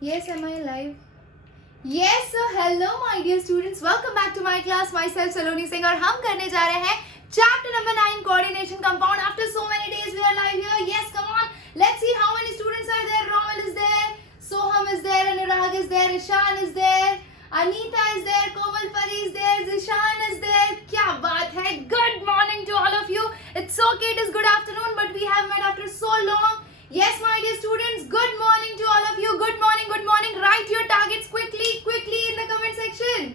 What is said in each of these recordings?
Yes, am I live? Yes, so hello my dear students, welcome back to my class. Myself Saloni Singh और हम करने जा रहे हैं chapter number 9 coordination compound. After so many days we are live here. Yes, come on. Let's see how many students are there. Romal is there, Soham is there, Anurag is there, Ishan is there, Anita is there, Komal Pari is there, Zishan is there. क्या बात है. Good morning to all of you. It's okay, it is good afternoon, but we have met after so long. Yes, my dear students, good morning to all of you. Good morning, good morning. Write your targets quickly in the comment section.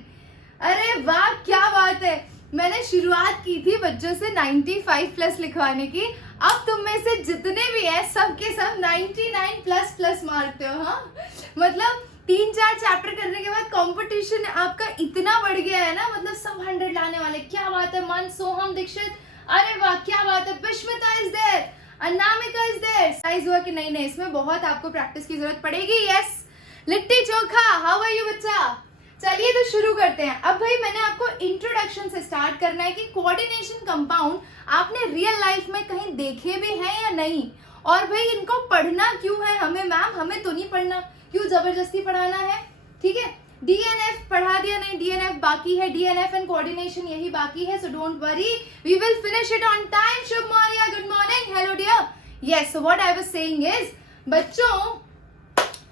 अरे वाह, क्या बात है. मैंने शुरुआत की थी बच्चों से 95 प्लस लिखवाने की. अब तुम में से जितने भी हैं सबके सब 99 प्लस मारते हो. हाँ, मतलब 3-4 चैप्टर करने के बाद कंपटीशन आपका इतना बढ़ गया है ना. मतलब सब 100 लाने वाले. क्या बात है. मन, सोहम, दीक्षित, अरे वाह क्या बात है. Bishmita is there, Anamika is there. Size हुआ कि नहीं. इसमें बहुत आपको प्रैक्टिस की जरूरत पड़ेगी. Yes, litti chokha, how are you बच्चा. चलिए तो शुरू करते हैं. अब भाई मैंने आपको इंट्रोडक्शन से स्टार्ट करना है कि कोऑर्डिनेशन कंपाउंड आपने रियल लाइफ में कहीं देखे भी हैं या नहीं, और भाई इनको पढ़ना क्यों है हमें. मैम हमें तो नहीं पढ़ना, क्यों जबरदस्ती पढ़ाना है. ठीक है, डीएनएफ पढ़ा दिया. नहीं, डीएनएफ बाकी है. डीएनएफ एंड कोऑर्डिनेशन यही बाकी है. So don't worry, we will finish it on time. Shubh Maurya, good morning, hello dear. Yes, so what I was saying is, बच्चों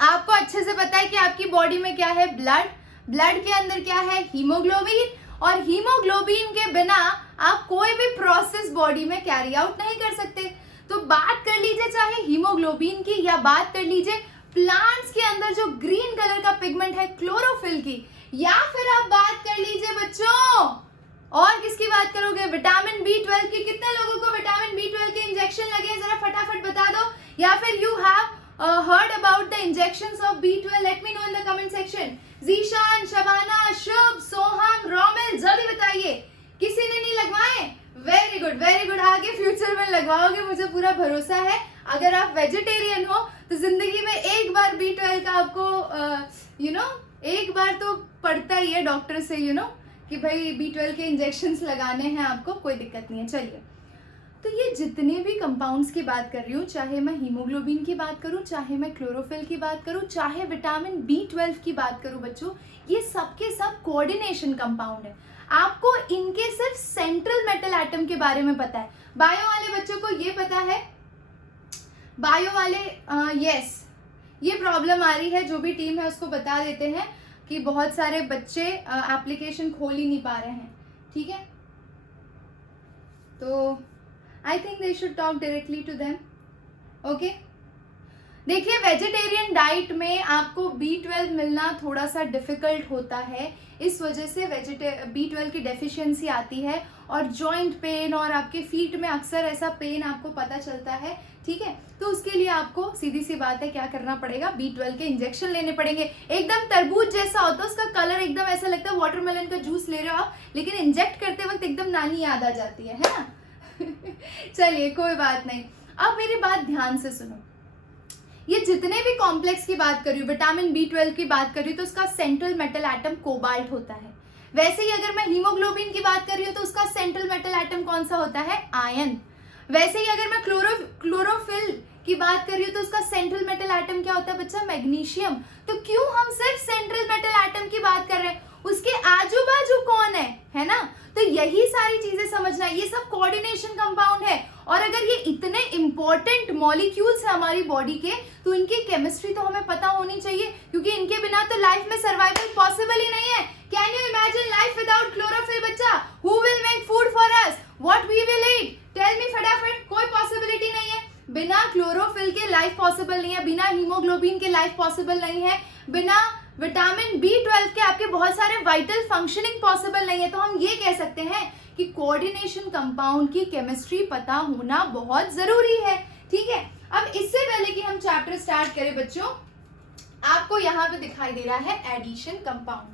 आपको अच्छे से पता है कि आपकी बॉडी में क्या है. ब्लड के अंदर क्या है, हीमोग्लोबिन. और हीमोग्लोबिन के बिना आप कोई भी प्रोसेस बॉडी में कैरी आउट नहीं कर सकते. तो बात कर लीजिए चाहे हीमोग्लोबिन की, या बात कर लीजिए प्लांट्स के अंदर जो ग्रीन कलर का पिगमेंट है क्लोरोफिल की, या फिर आप बात कर लीजिए बच्चों और किसकी बात करोगे, विटामिन B12 की. कितने लोगों को विटामिन B12 के इंजेक्शन लगे हैं, जरा फटाफट बता दो. या फिर you have heard about the injections of B12. Let me know in the comment section. Zeeshan, Shabana, Shubh, Soham, Romil, जल्दी बताइए. किसी ने नहीं लगवाए. Very good, very good. आगे फ्यूचर में लगवाओगे, मुझे पूरा भरोसा है. अगर आप वेजिटेरियन हो तो जिंदगी में एक बार B12 का आपको एक बार तो पड़ता ही है डॉक्टर से कि भाई B12 के इंजेक्शंस लगाने हैं आपको. कोई दिक्कत नहीं है. चलिए, तो ये जितने भी कंपाउंड्स की बात कर रही हूँ, चाहे मैं हीमोग्लोबिन की बात करूँ, चाहे मैं क्लोरोफिल की बात करूँ, चाहे विटामिन B12 की बात करूँ बच्चों, ये सब के सब कोऑर्डिनेशन कंपाउंड है. आपको इनके सिर्फ सेंट्रल मेटल एटम के बारे में पता है. बायो वाले बच्चों को ये पता है. बायो वाले यस, ये प्रॉब्लम आ रही है. जो भी टीम है उसको बता देते हैं कि बहुत सारे बच्चे एप्लीकेशन खोल ही नहीं पा रहे हैं. ठीक है, तो I think they should talk directly to them. Okay, देखिए वेजिटेरियन डाइट में आपको B12 मिलना थोड़ा सा डिफिकल्ट होता है. इस वजह से B12 की डेफिशिएंसी आती है, और जॉइंट पेन और आपके फीट में अक्सर ऐसा पेन आपको पता चलता है. ठीक है, तो उसके लिए आपको सीधी सी बात है क्या करना पड़ेगा, B12 के इंजेक्शन लेने पड़ेंगे. एकदम तरबूज जैसा होता है, उसका कलर एकदम ऐसा लगता है वाटरमेलन का जूस ले रहे हो आप, लेकिन इंजेक्ट करते वक्त एकदम नानी याद आ जाती है ना. चलिए कोई बात नहीं. अब मेरी बात ध्यान से सुनो. ये जितने भी कॉम्प्लेक्स की बात कर रही हूँ, विटामिन B12 की बात कर रही हूँ, तो उसका सेंट्रल मेटल एटम कोबाल्ट होता है. वैसे ही अगर मैं हीमोग्लोबिन की बात कर रही हूँ तो उसका सेंट्रल मेटल एटम कौन सा होता है, आयन. वैसे ही अगर मैं क्लोरोफिल की बात कर रही हूँ तो उसका सेंट्रल मेटल एटम क्या होता है बच्चा, मैग्नीशियम. तो क्यों हम सिर्फ सेंट्रल मेटल एटम की बात कर रहे हैं, उसके आजू बाजू कौन है ना. तो यही सारी चीजें समझना है. ये सब कोऑर्डिनेशन कंपाउंड है. और अगर ये इतने इंपॉर्टेंट मॉलिक्यूल्स है हमारी बॉडी के, तो इनकी केमिस्ट्री तो हमें पता होनी चाहिए, क्योंकि इनके बिना तो लाइफ में सर्वाइवल पॉसिबल ही नहीं है. Can you imagine life without chlorophyll बच्चा. Who will make food for us, what we will eat, tell me फटाफट. कोई पॉसिबिलिटी नहीं है. बिना क्लोरोफिल के लाइफ पॉसिबल नहीं है, बिना हीमोग्लोबिन के लाइफ पॉसिबल नहीं है, बिना विटामिन B12 के आपके बहुत सारे वाइटल फंक्शनिंग पॉसिबल नहीं है. तो हम ये कह सकते हैं कि कोऑर्डिनेशन कंपाउंड की केमिस्ट्री पता होना बहुत जरूरी है. ठीक है, अब इससे पहले कि हम चैप्टर स्टार्ट करें बच्चों, आपको यहाँ पे दिखाई दे रहा है एडिशन कंपाउंड.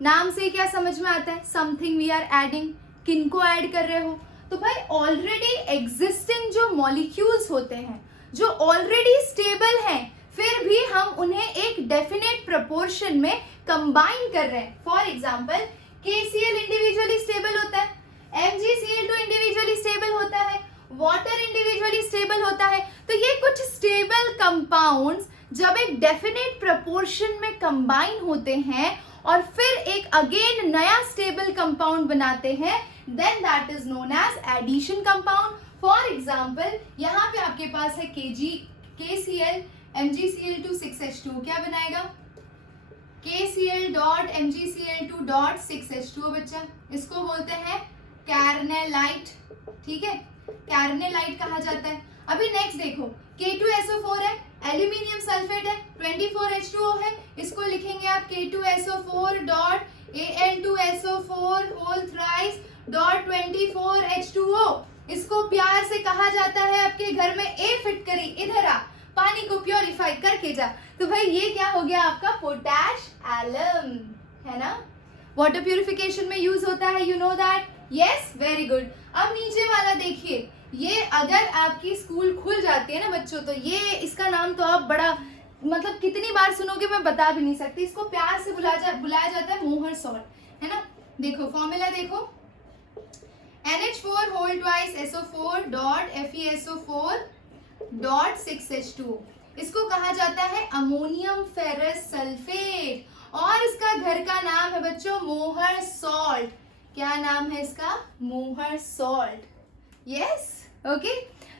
नाम से क्या समझ में आता है, समथिंग वी आर एडिंग. किनको ऐड कर रहे हो, तो भाई ऑलरेडी एग्जिस्टिंग जो मॉलिक्यूल्स होते हैं, जो ऑलरेडी स्टेबल हैं, फिर भी हम उन्हें एक डेफिनेट प्रोपोर्शन में कंबाइन कर रहे हैं. For example KCl individually stable होता है, MgCl2 इंडिविजुअली स्टेबल होता है, वाटर इंडिविजुअली स्टेबल होता है. तो ये कुछ स्टेबल कंपाउंड्स जब एक डेफिनेट प्रोपोर्शन में कंबाइन होते हैं और फिर एक अगेन नया स्टेबल कंपाउंड बनाते हैं, then that is known as addition compound. For example यहाँ पे आपके पास है KCl MgCl2 क्या बनाएगा? KCl.MgCl2 बच्चा, इसको बोलते हैं कैर्नेलाइट. ठीक है, कैर्नेलाइट कहा जाता है. अभी नेक्स्ट देखो, K2SO4 है, एल्यूमिनियम सल्फेट है, 24H2O है, इसको लिखेंगे आप K2SO4.Al2SO4 इसको प्यार से कहा जाता है आपके घर में ए फिट करी, इधर आ, पानी को प्योरीफाई करके जा. तो भाई ये क्या हो गया आपका? पोटैश एलम, है ना? वाटर प्यूरिफिकेशन में यूज होता है, you know that. Yes, very good. अब नीचे वाला देखिए, ये अगर आपकी स्कूल खुल जाती है ना बच्चों, तो ये इसका नाम तो आप बड़ा मतलब कितनी बार सुनोगे मैं बता भी नहीं सकती. इसको प्यार से बुलाया जाता है मोहर सॉल्ट, है ना? देखो फॉर्मूला देखो, NH4(FeSO4.6H2O. इसको कहा जाता है अमोनियम फेरस सल्फेट और इसका घर का नाम है बच्चों मोहर सॉल्ट. क्या नाम है इसका? मोहर सॉल्ट. Yes, okay.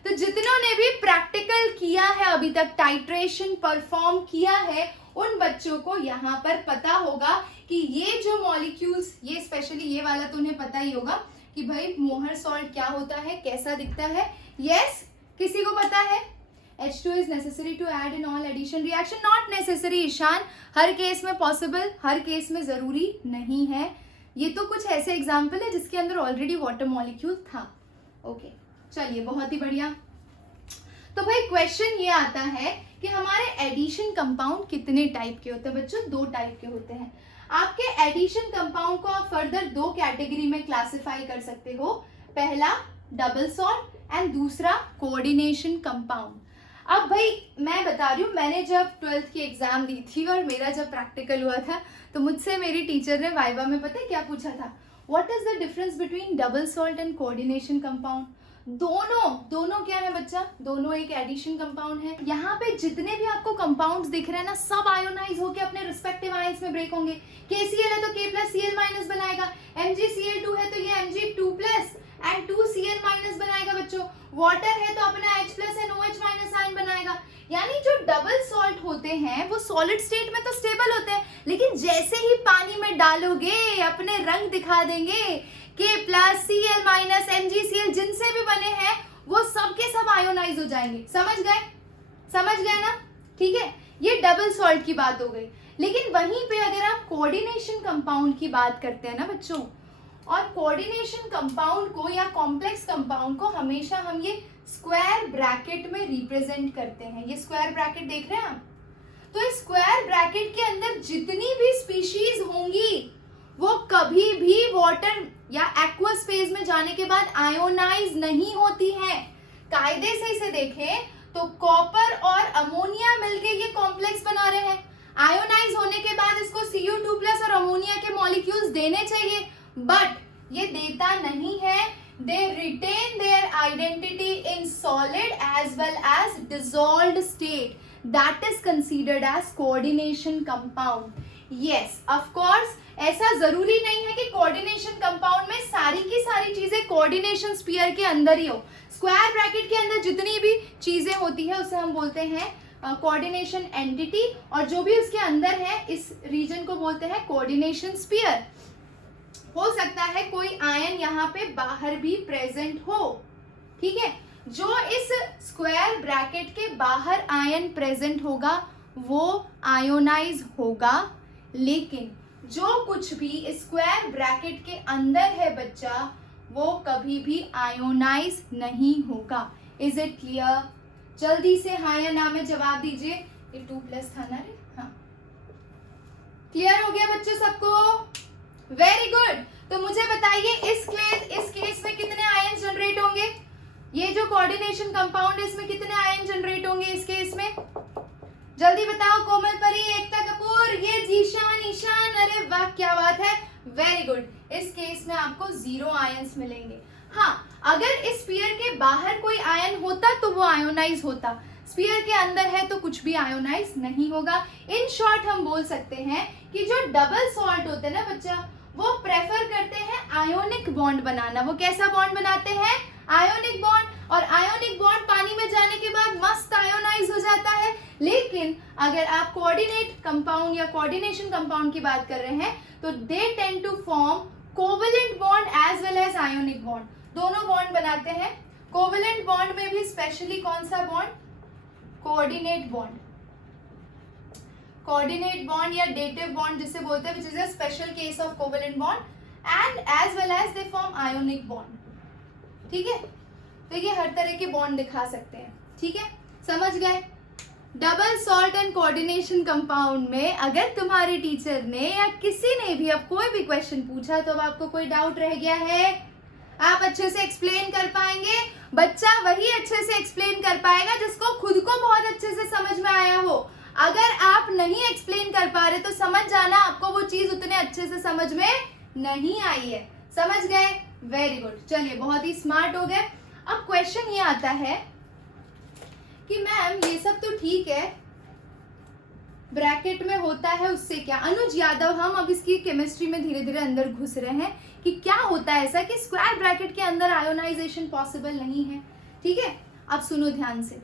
तो जितनों ने भी प्रैक्टिकल किया है अभी तक, टाइट्रेशन परफॉर्म किया है, उन बच्चों को यहाँ पर पता होगा कि ये जो मॉलिक्यूल्स, ये स्पेशली ये वाला तो उन्हें पता ही होगा कि भाई मोहर सॉल्ट क्या होता है, कैसा दिखता है. यस, किसी को पता है? H2 is necessary to add in all addition reaction. Not necessary Ishaan, हर केस में पॉसिबल, हर केस में जरूरी नहीं है. ये तो कुछ ऐसे एग्जाम्पल है जिसके अंदर ऑलरेडी वाटर मॉलिक्यूल था. ओके, चलिए, बहुत ही बढ़िया. तो भाई क्वेश्चन ये आता है कि हमारे एडिशन कंपाउंड कितने टाइप के होते हैं बच्चों? 2 टाइप के होते हैं. आपके एडिशन कंपाउंड को आप फर्दर 2 कैटेगरी में क्लासिफाई कर सकते हो. पहला डबल सॉल्ट एंड दूसरा कोऑर्डिनेशन कंपाउंड. अब भाई मैं बता रही हूँ, मैंने जब 12th की एग्जाम दी थी और मेरा जब प्रैक्टिकल हुआ था, तो मुझसे मेरी टीचर ने वाइवा में पता है क्या पूछा था? What is the difference between double salt and coordination compound. दोनों क्या है बच्चा? दोनों एक एडिशन कंपाउंड है. यहाँ पे जितने भी आपको कंपाउंड्स दिख रहे हैं ना, सब आयोनाइज होकर अपने रिस्पेक्टिव आयंस में ब्रेक होंगे. KCl है तो K+Cl- बनाएगा, MgCl2 है तो ये Mg2+ एंड 2Cl- बनाएगा बच्चों. वाटर है तो अपना H+NOH- आयन बनाएगा. यानी जो डबल सॉल्ट होते हैं वो सॉलिड स्टेट में तो स्टेबल होते हैं, लेकिन जैसे ही पानी में डालोगे अपने रंग दिखा देंगे. K+Cl- MgCl जिनसे भी बने हैं वो सब के सब आयोनाइज हो जाएंगे. समझ गए ना? ठीक है, ये डबल सॉल्ट की बात हो गई. लेकिन वहीं पे अगर आप कोऑर्डिनेशन कंपाउंड की बात करते हैं ना बच्चों, और कोऑर्डिनेशन कंपाउंड को या कॉम्प्लेक्स कंपाउंड को हमेशा हम ये स्क्वायर ब्रैकेट में रिप्रेजेंट करते हैं. ये स्क्वायर ब्रैकेट देख रहे हैं आप? तो इस स्क्वायर ब्रैकेट के अंदर जितनी भी स्पीशीज होंगी वो कभी भी वाटर या एक्वस फेज में जाने के बाद आयोनाइज नहीं होती हैं. कायदे से इसे देखें तो कॉपर और अमोनिया मिलके ये कॉम्प्लेक्स बना रहे हैं. आयोनाइज होने के बाद इसको Cu2+ और अमोनिया के मॉलिक्यूल्स देने चाहिए, बट ये देता नहीं है. They retain their identity in solid as well as dissolved state. That is considered as coordination compound. Yes, of course, ऐसा जरूरी नहीं है कि कोऑर्डिनेशन कंपाउंड में सारी की सारी चीजें कोऑर्डिनेशन स्फीयर के अंदर ही हो. स्क्वायर ब्रैकेट के अंदर जितनी भी चीजें होती है उसे हम बोलते हैं कोऑर्डिनेशन एंटिटी, और जो भी उसके अंदर है इस रीजन को बोलते हैं कोऑर्डिनेशन स्फीयर. हो सकता है कोई आयन यहाँ पे बाहर भी प्रेजेंट हो. ठीक है, जो इस स्क्वायर ब्रैकेट के बाहर आयन प्रेजेंट होगा वो आयोनाइज होगा, लेकिन जो कुछ भी स्क्वायर ब्रैकेट के अंदर है बच्चा वो कभी भी आयोनाइज नहीं होगा. Is it clear? जल्दी से हाँ या ना में जवाब दीजिए. ये 2+ था ना रे? हाँ, क्लियर हो गया बच्चों सबको? Very good. तो मुझे बताइए इस केस में कितने आयन जनरेट होंगे? ये जो कोऑर्डिनेशन कंपाउंड है इसमें कितने आयन जनरेट होंगे इस केस में? जल्दी बताओ. कोमल परी, एकता कपूर, ये जीशान, ईशान, अरे वाह क्या बात है, वेरी गुड. इस केस में आपको 0 आयंस मिलेंगे. हाँ, अगर इस स्फीयर के बाहर कोई आयन होता तो वो आयोनाइज होता. स्फीयर के अंदर है तो कुछ भी आयोनाइज नहीं होगा। इन शॉर्ट हम बोल सकते हैं कि जो डबल सॉल्ट होते हैं ना बच्चा, वो प्रेफर करते हैं आयोनिक बॉन्ड बनाना। वो कैसा बॉन्ड बनाते हैं? Ionic bond. और आयोनिक बॉन्ड पानी में जाने के बाद मस्त आयोनाइज हो जाता है। लेकिन अगर आप कोऑर्डिनेट कंपाउंड या कोऑर्डिनेशन कंपाउंड की बात कर रहे हैं तो they tend to form covalent bond as well as ionic bond, दोनों बॉन्ड बनाते हैं। कोवेलेंट बॉन्ड में भी स्पेशली कौन सा bond? Coordinate bond. Coordinate bond या डेटिव बॉन्ड जिसे बोलते हैं, which is a special case of covalent bond, and as well as they form ionic bond. ठीक है, तो ये हर तरह के बॉन्ड दिखा सकते हैं। ठीक है, समझ गए? Double salt and coordination compound में अगर तुम्हारे टीचर ने या किसी ने भी अब कोई भी क्वेश्चन पूछा तो अब आपको कोई डाउट रह गया है, आप अच्छे से एक्सप्लेन कर पाएंगे? बच्चा वही अच्छे से एक्सप्लेन कर पाएगा जिसको खुद को बहुत अच्छे से समझ में आया हो। अगर आप नहीं एक्सप्लेन कर पा रहे तो समझ जाना आपको वो चीज उतने अच्छे से समझ में नहीं आई है। समझ गए? Very good. चलिए, बहुत ही स्मार्ट हो गए। अब क्वेश्चन ये आता है कि मैम ये सब तो ठीक है, ब्रैकेट में होता है उससे क्या? अनुज यादव, हम अब इसकी केमिस्ट्री में धीरे धीरे अंदर घुस रहे हैं कि क्या होता है ऐसा कि स्क्वायर ब्रैकेट के अंदर आयोनाइजेशन पॉसिबल नहीं है। ठीक है, अब सुनो ध्यान से।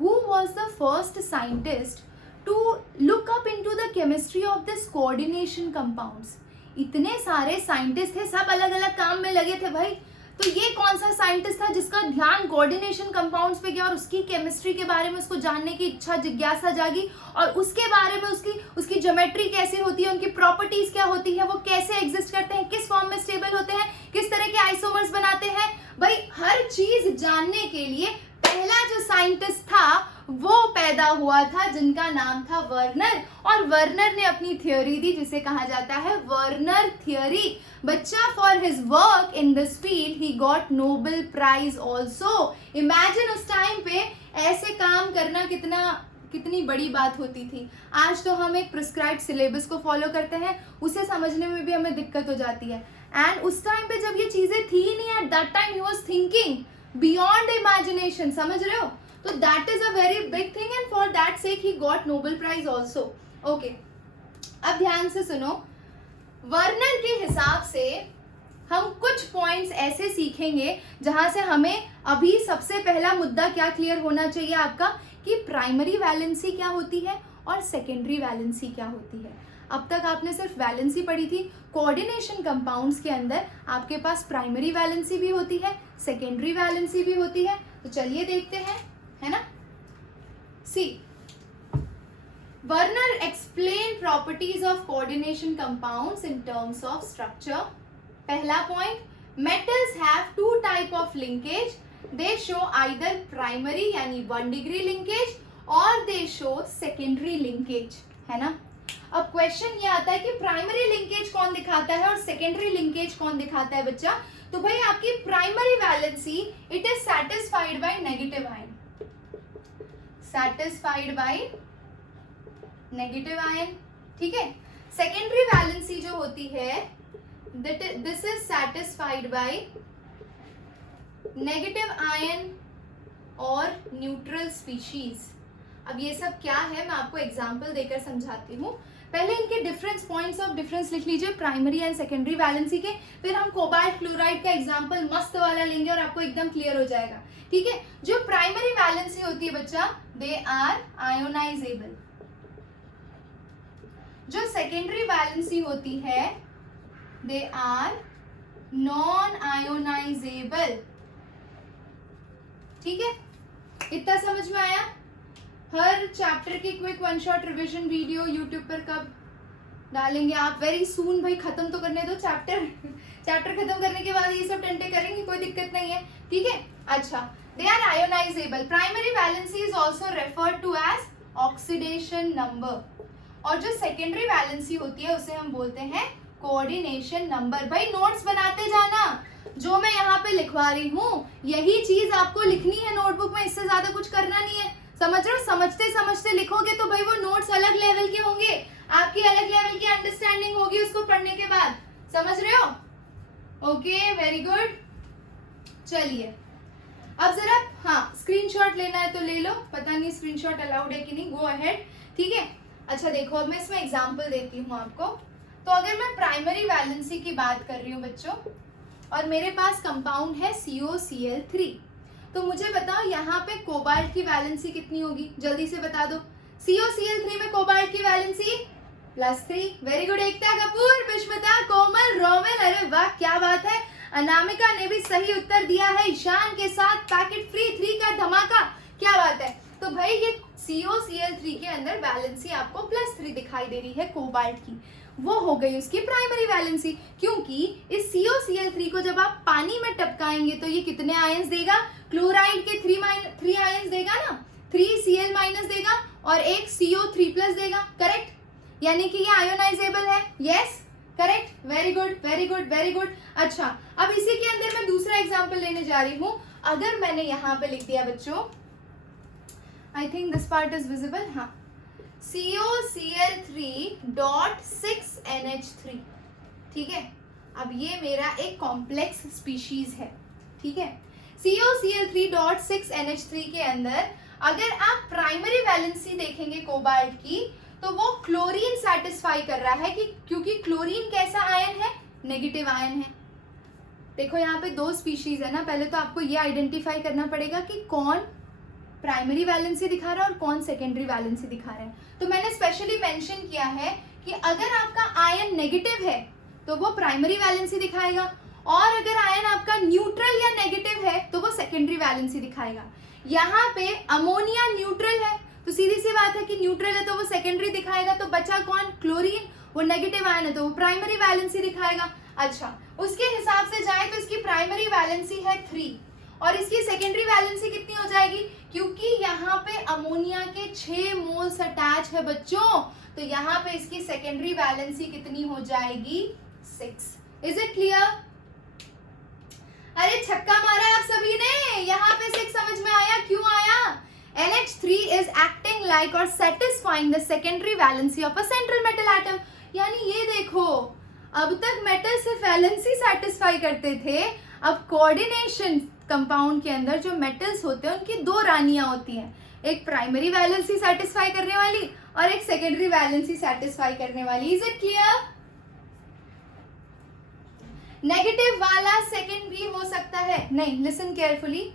Who was the first scientist to look up into the chemistry of this coordination compounds? इतने सारे साइंटिस्ट थे, सब अलग अलग काम में लगे थे भाई, तो ये कौन सा साइंटिस्ट था जिसका ध्यान कोऑर्डिनेशन कंपाउंड्स पे गया और उसकी केमिस्ट्री के बारे में उसको जानने की इच्छा, जिज्ञासा जागी और उसके बारे में उसकी ज्योमेट्री कैसे होती है, उनकी प्रॉपर्टीज क्या होती है, वो कैसे एग्जिस्ट करते हैं, किस फॉर्म में स्टेबल होते हैं, किस तरह के आइसोमर्स बनाते हैं। भाई हर चीज जानने के लिए पहला जो साइंटिस्ट था वो पैदा हुआ था जिनका नाम था वर्नर, और वर्नर ने अपनी थ्योरी दी जिसे कहा जाता है वर्नर थ्योरी। बच्चा, for his work in this field he got Nobel prize also. Imagine उस टाइम पे ऐसे काम करना कितनी बड़ी बात होती थी। आज तो हम एक प्रिस्क्राइब्ड सिलेबस को फॉलो करते हैं, उसे समझने में भी हमें दिक्कत हो जाती है। एंड उस टाइम पे जब ये चीजें थी ही नहीं, at that time he was thinking beyond imagination. समझ रहे हो? तो that is a very big thing and for that sake he got Nobel prize also. Okay, अब ध्यान से सुनो। वर्नर के हिसाब से हम कुछ पॉइंट्स ऐसे सीखेंगे जहां से हमें अभी सबसे पहला मुद्दा क्या क्लियर होना चाहिए आपका, कि प्राइमरी वैलेंसी क्या होती है और सेकेंडरी वैलेंसी क्या होती है। अब तक आपने सिर्फ वैलेंसी पढ़ी थी। कोऑर्डिनेशन कंपाउंड्स के अंदर आपके पास प्राइमरी वैलेंसी भी होती है, सेकेंडरी वैलेंसी भी होती है। तो चलिए देखते हैं, है ना। See, Werner explain properties of coordination compounds in terms of structure. पहला point, metals have two type of linkage, they show either primary यानी 1 डिग्री लिंकेज और दे शो सेकेंडरी लिंकेज, है ना। अब क्वेश्चन ये आता है कि प्राइमरी लिंकेज कौन दिखाता है और सेकेंडरी लिंकेज कौन दिखाता है बच्चा। तो भाई आपकी primary valency it is satisfied by negative ion, satisfied by negative ion, ठीक है। सेकेंडरी वैलेंसी जो होती है this is satisfied by negative ion और न्यूट्रल स्पीशीज। अब ये सब क्या है मैं आपको एग्जांपल देकर समझाती हूँ। पहले इनके डिफरेंस, पॉइंट्स ऑफ डिफरेंस लिख लीजिए प्राइमरी एंड सेकेंडरी वैलेंसी के, फिर हम कोबाल्ट क्लोराइड का एग्जांपल मस्त वाला लेंगे और आपको एकदम क्लियर हो जाएगा, ठीक है। जो प्राइमरी वैलेंसी होती है बच्चा, दे आर आयोनाइजेबल। जो सेकेंडरी वैलेंसी होती है दे आर नॉन आयोनाइजेबल, ठीक है। इतना समझ में आया। हर चैप्टर की quick one shot revision video YouTube पर कब डालेंगे आप? वेरी सून भाई, खत्म तो करने दो चैप्टर खत्म करने के बाद ये सब टंटे करेंगे, कोई दिक्कत नहीं है, ठीक है। अच्छा, they are ionizable. Primary valency is also referred to as oxidation number, और जो सेकेंडरी वैलेंसी होती है उसे हम बोलते हैं कोऑर्डिनेशन नंबर। भाई नोट्स बनाते जाना, जो मैं यहाँ पे लिखवा रही हूँ यही चीज आपको लिखनी है नोटबुक में, इससे ज्यादा कुछ करना नहीं है। समझ रहे हो? समझते समझते लिखोगे तो भाई वो नोट्स अलग लेवल के होंगे, आपकी अलग लेवल की अंडरस्टैंडिंग होगी उसको पढ़ने के बाद। समझ रहे हो? Okay, very good. चलिए अब जरा हाँ स्क्रीनशॉट लेना है तो ले लो, पता नहीं स्क्रीनशॉट अलाउड है कि नहीं, गो अहेड, ठीक है। अच्छा देखो अब मैं इसमें एग्जांपल देती हूँ आपको। तो अगर मैं प्राइमरी वैलेंसी की बात कर रही हूँ बच्चों, और मेरे पास कंपाउंड है COCl3, तो मुझे बताओ यहाँ पे कोबाल्ट की वैलेंसी कितनी होगी, जल्दी से बता दो। COCl3 में कोबाल्ट की valency +3। Very good Ekta Kapoor, पुष्मिता, कोमल, रोमिल, अरे वाह क्या बात है। अनामिका ने भी सही उत्तर दिया है, ईशान के साथ पैकेट फ्री 3 का धमाका, क्या बात है। तो भाई ये COCl3 के अंदर वैलेंसी आपको +3 दिखाई दे रही है कोबाल्ट की, वो हो गई उसकी प्राइमरी वैलेंसी। क्योंकि इस COCl3 को जब आप पानी में टपकाएंगे तो ये कितने आयंस देगा, क्लोराइड के 3 आयंस देगा ना, 3Cl- देगा और एक CO3+ देगा, करेक्ट, यानी कि ये आयोनाइजेबल है, yes correct, very good very good very good. अच्छा अब इसी के अंदर मैं दूसरा एग्जांपल लेने जा रही हूं। अगर मैंने यहाँ पे लिख दिया बच्चों, I think this part is visible, हाँ, COCl3.6NH3, ठीक है। अब ये मेरा एक कॉम्प्लेक्स स्पीशीज है, ठीक है। COCl3.6NH3 के अंदर अगर आप प्राइमरी वैलेंसी देखेंगे कोबाल्ट की, तो वो क्लोरीन सेटिस्फाई कर रहा है, कि क्योंकि क्लोरीन कैसा आयन है, नेगेटिव आयन है। देखो यहाँ पे 2 स्पीशीज है ना, पहले तो आपको ये आइडेंटिफाई करना पड़ेगा कि कौन प्राइमरी वैलेंसी दिखा रहा है और कौन सेकेंडरी वैलेंसी दिखा रहा है। तो मैंने स्पेशली मेंशन किया है कि अगर आपका आयन नेगेटिव है तो वो प्राइमरी वैलेंसी दिखाएगा, और अगर आयन आपका न्यूट्रल या नेगेटिव है तो वो सेकेंडरी वैलेंसी दिखाएगा। यहाँ पे अमोनिया न्यूट्रल है, तो सीधी सी बात है कि न्यूट्रल है तो वो सेकेंडरी दिखाएगा, तो बचा कौन, क्लोरीन, वो नेगेटिव आयन है तो वो प्राइमरी वैलेंसी दिखाएगा। अच्छा उसके हिसाब से जाए तो इसकी प्राइमरी वैलेंसी है 3 और इसकी सेकेंडरी वैलेंसी कितनी हो जाएगी, क्योंकि यहाँ पे अमोनिया के 6 मोल्स अटैच है बच्चों, तो यहाँ पे इसकी सेकेंडरी वैलेंसी कितनी हो जाएगी, 6। Is it clear? अरे छक्का मारा आप सभी ने, यहाँ पे 6 समझ में आया, क्यों आया? NH3 is acting like or satisfying the secondary valency of a central metal atom। यानी ये देखो, अब तक मेटल से वैलेंसी सेटिस्फाई करते थे, अब कोऑर्डिनेशन कंपाउंड के अंदर जो मेटल्स होते हैं उनकी 2 रानियां होती हैं, एक प्राइमरी वैलेंसी सेटिस्फाई करने वाली और एक सेकेंडरी वैलेंसी सेटिस्फाई करने वाली। Is it clear? नेगेटिव वाला सेकेंड भी हो सकता है, नहीं, लिसन केयरफुली,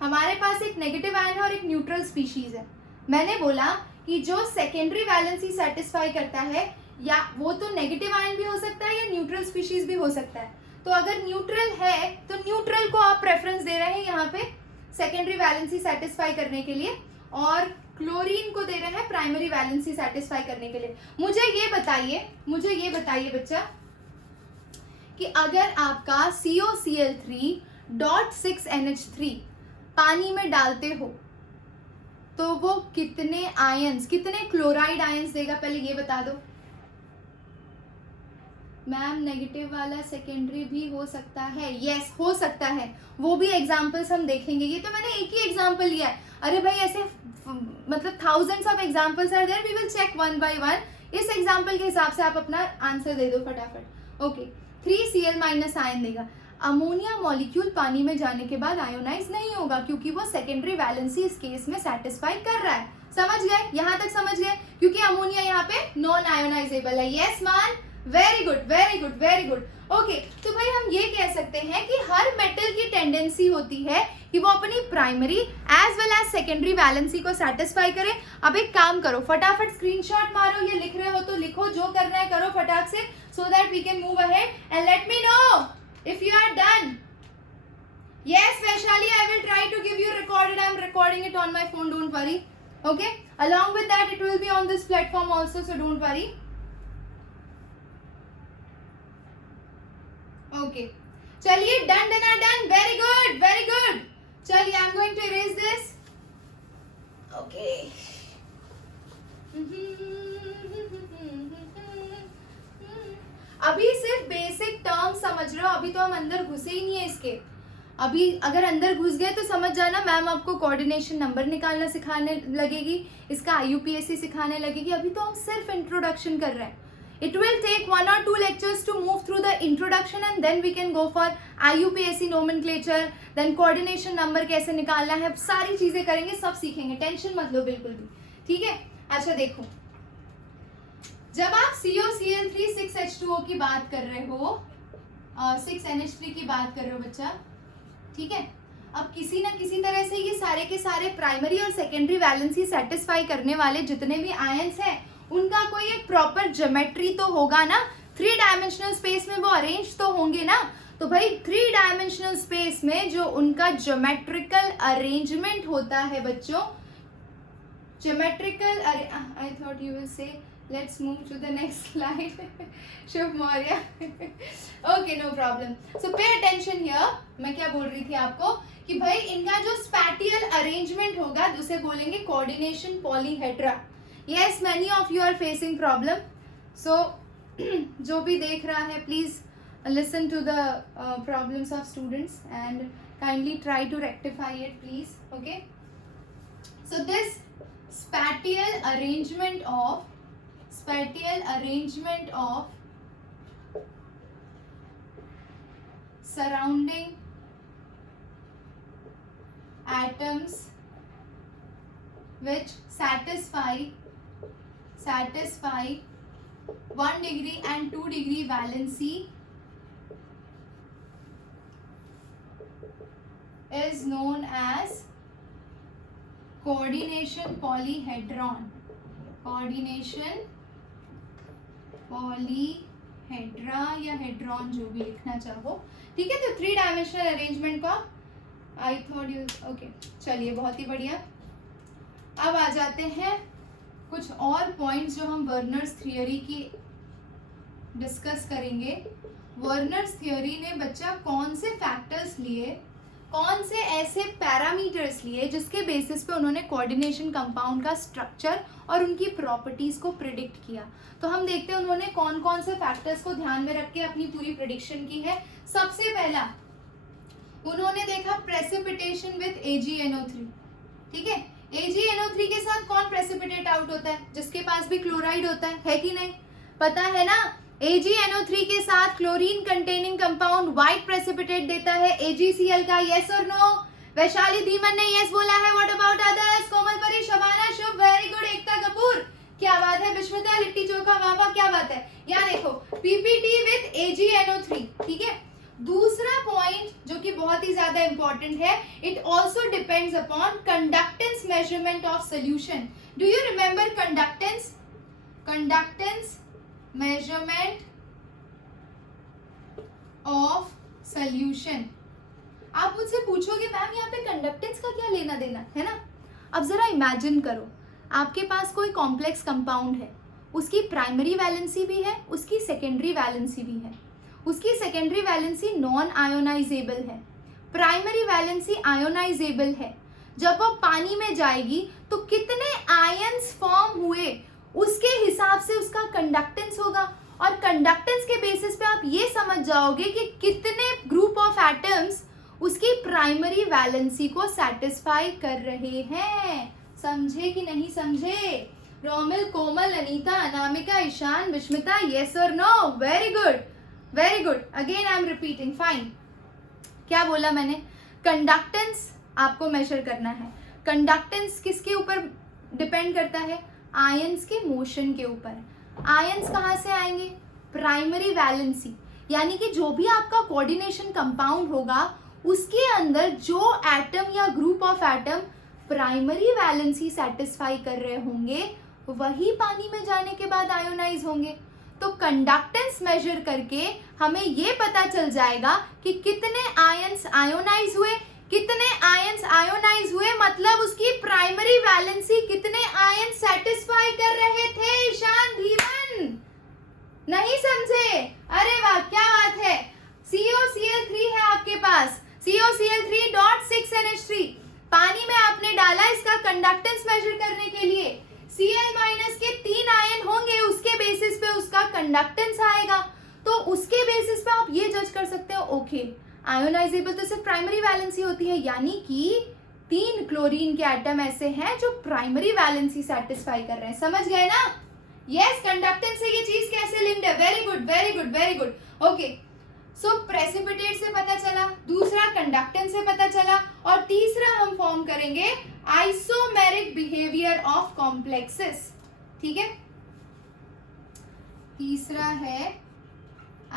हमारे पास एक नेगेटिव आयन है और एक न्यूट्रल स्पीशीज है। मैंने बोला कि जो सेकेंडरी वैलेंसी सेटिस्फाई करता है, या वो तो नेगेटिव आयन भी हो सकता है या न्यूट्रल स्पीशीज भी हो सकता है। तो अगर न्यूट्रल है तो न्यूट्रल को आप प्रेफरेंस दे रहे हैं यहाँ पे सेकेंडरी वैलेंसी सेटिस्फाई करने के लिए, और क्लोरीन को दे रहे हैं प्राइमरी वैलेंसी सेटिस्फाई करने के लिए। मुझे ये बताइए बच्चा कि अगर आपका COCl3.6NH3 पानी में डालते हो तो वो कितने आयंस, कितने क्लोराइड आयंस देगा, पहले ये बता दो। मैम नेगेटिव वाला सेकेंडरी भी हो सकता है, यस हो सकता है, वो भी एग्जांपल्स हम देखेंगे। ये तो मैंने एक ही एग्जांपल लिया है, अरे भाई ऐसे मतलब thousands of examples are there, we will check one by one. इस एग्जांपल के हिसाब से आप अपना आंसर दे दो फटाफट। ओके 3Cl- आयन देगा। अमोनिया मॉलिक्यूल पानी में जाने के बाद आयोनाइज नहीं होगा, क्योंकि वो सेकेंडरी वैलेंसी इस केस में सेटिस्फाई कर रहा है। समझ गए, यहाँ तक समझ गए, क्योंकि अमोनिया यहाँ पे नॉन आयोनाइजेबल है। यस मान, very good very good very good. Okay तो भाई हम ये कह सकते हैं कि हर मेटल की टेंडेंसी होती है कि वो अपनी primary as well as secondary valency को सेटिस्फाई करे। अब एक काम करो, फटाफट स्क्रीनशॉट मारो, ये लिख रहे हो तो लिखो, जो करना है करो फटाक से, so that we can move ahead and let me know if you are done. Yes Vaishali, I will try to give you recorded. I am recording it on my phone, don't worry. Okay, along with that it will be on this platform also, so don't worry. Okay, चलिए done very good. चलिए I am going to erase this. Okay. अभी सिर्फ basic term समझ रहे हो, अभी तो हम अंदर घुसे ही नहीं है इसके। अभी अगर अंदर घुस गए तो समझ जाना, मैम आपको कोऑर्डिनेशन नंबर निकालना सिखाने लगेगी, इसका IUPAC सिखाने लगेगी। अभी तो हम सिर्फ इंट्रोडक्शन कर रहे हैं, It will take 1 or 2 lectures to move through the introduction and then we can go for IUPAC nomenclature, then coordination number कैसे निकालना है, सारी चीजें करेंगे, सब सीखेंगे, टेंशन मत लो बिल्कुल भी, ठीक है। अच्छा देखो, जब आप COCl3 6H2O की बात कर रहे हो, 6NH3 की बात कर रहे हो बच्चा, ठीक है। अब किसी ना किसी तरह से ये सारे के सारे प्राइमरी और सेकेंडरी वैलेंसी सेटिस्फाई करने वाले जितने भी आयंस हैं उनका कोई एक प्रॉपर ज्योमेट्री तो होगा ना, 3 डायमेंशनल स्पेस में वो अरेंज तो होंगे ना। तो भाई 3 डायमेंशनल स्पेस में जो उनका ज्योमेट्रिकल अरेंजमेंट होता है बच्चों, geometrical, I thought you will say let's move to the next slide Shubh Maurya, okay no problem. So pay attention here, मैं क्या बोल रही थी आपको कि भाई इनका जो स्पैटियल अरेंजमेंट होगा जिसे बोलेंगे coordination polyhedra. Yes, many of you are facing problem. So, जो भी देख रहा है, please listen to the problems of students and kindly try to rectify it, please. Okay. So this spatial arrangement of surrounding atoms which satisfy 1 degree and 2 degree valency is known as coordination polyhedron. Coordination polyhedra या hadron जो भी लिखना चाहो, ठीक है। तो 3 dimensional arrangement का आई thought you, okay चलिए बहुत ही बढ़िया। अब आ जाते हैं कुछ और पॉइंट्स जो हम वर्नर्स थियोरी की डिस्कस करेंगे। वर्नर्स थियोरी ने बच्चा कौन से फैक्टर्स लिए, कौन से ऐसे पैरामीटर्स लिए जिसके बेसिस पे उन्होंने कोऑर्डिनेशन कंपाउंड का स्ट्रक्चर और उनकी प्रॉपर्टीज को प्रिडिक्ट किया। तो हम देखते हैं उन्होंने कौन कौन से फैक्टर्स को ध्यान में रख के अपनी पूरी प्रिडिक्शन की है। सबसे पहला उन्होंने देखा प्रेसिपिटेशन विथ AgNO3, ठीक है। AgNO3 के साथ कौन प्रेसिपिटेट आउट होता है, जिसके पास भी क्लोराइड होता है कि नहीं, पता है ना। AgNO3 के साथ chlorine containing compound white precipitate देता है AgCl का, यस और नो। वैशाली धीमन ने यस बोला है। व्हाट अबाउट अदर्स, कोमल परी, शबाना, शुभ, वेरी गुड, एकता कपूर, क्या बात है, विश्मिता, लिट्टी चोखा, वाह क्या बात है। यहाँ देखो PPT विथ AgNO3, ठीक है। दूसरा पॉइंट जो कि बहुत ही ज्यादा इंपॉर्टेंट है, it also depends upon conductance measurement of solution. Do you remember conductance measurement of solution. आप मुझसे पूछोगे मैम यहाँ पे कंडक्टेंस का क्या लेना देना है ना। अब जरा इमेजिन करो, आपके पास कोई कॉम्प्लेक्स कंपाउंड है, उसकी प्राइमरी वैलेंसी भी है, उसकी सेकेंडरी वैलेंसी भी है। उसकी सेकेंडरी वैलेंसी नॉन आयोनाइजेबल है, प्राइमरी वैलेंसी आयोनाइजेबल है। जब वो पानी में जाएगी तो कितने आयंस फॉर्म हुए उसके हिसाब से उसका कंडक्टेंस होगा, और कंडक्टेंस के बेसिस पे आप ये समझ जाओगे कि कितने ग्रुप ऑफ एटम्स उसकी प्राइमरी वैलेंसी को सेटिस्फाई कर रहे हैं। समझे कि नहीं समझे? रोमिल, कोमल, अनीता, अनामिका, ईशान, विस्मिता, यस और no, very good very good. Again I am repeating, fine. क्या बोला मैंने? कंडक्टेंस आपको मेजर करना है। कंडक्टेंस किसके ऊपर डिपेंड करता है? आयंस के मोशन के ऊपर। आयंस कहाँ से आएंगे? प्राइमरी वैलेंसी, यानी कि जो भी आपका कोऑर्डिनेशन कंपाउंड होगा उसके अंदर जो एटम या group of atom primary valency satisfy कर रहे होंगे वही पानी में जाने के बाद आयोनाइज होंगे। तो कंडक्टेंस मेजर करके हमें ये पता चल जाएगा कि कितने आयंस आयोनाइज हुए, कितने आयंस आयोनाइज हुए मतलब उसकी प्राइमरी वैलेंसी कितने आयंस सेटिस्फाई कर रहे थे। ईशान, धीमन, नहीं समझे? अरे वाह, क्या बात है। COCl3 है आपके पास, COCl3.6NH3 पानी में आपने डाला इसका कंडक्टेंस मेजर करने के लिए। Cl- के 3 आयन होंगे, उसके बेसिस पे उसका कंडक्टेंस आएगा। तो उसके बेसिस पे आप ये जज कर सकते हो, ओके आयोनाइजेबल तो सिर्फ प्राइमरी वैलेंसी होती है, यानी कि 3 क्लोरीन के एटम ऐसे हैं जो प्राइमरी वैलेंसी सेटिस्फाई कर रहे हैं। समझ गए ना? यस, कंडक्टेंस से ये चीज कैसे लिंक्ड है? Very good very good very good. Okay, so precipitate से पता चला, दूसरा कंडक्टेंस से पता चला, और तीसरा हम फॉर्म करेंगे आइसोमेरिक बिहेवियर ऑफ कॉम्प्लेक्सेस। ठीक है, तीसरा है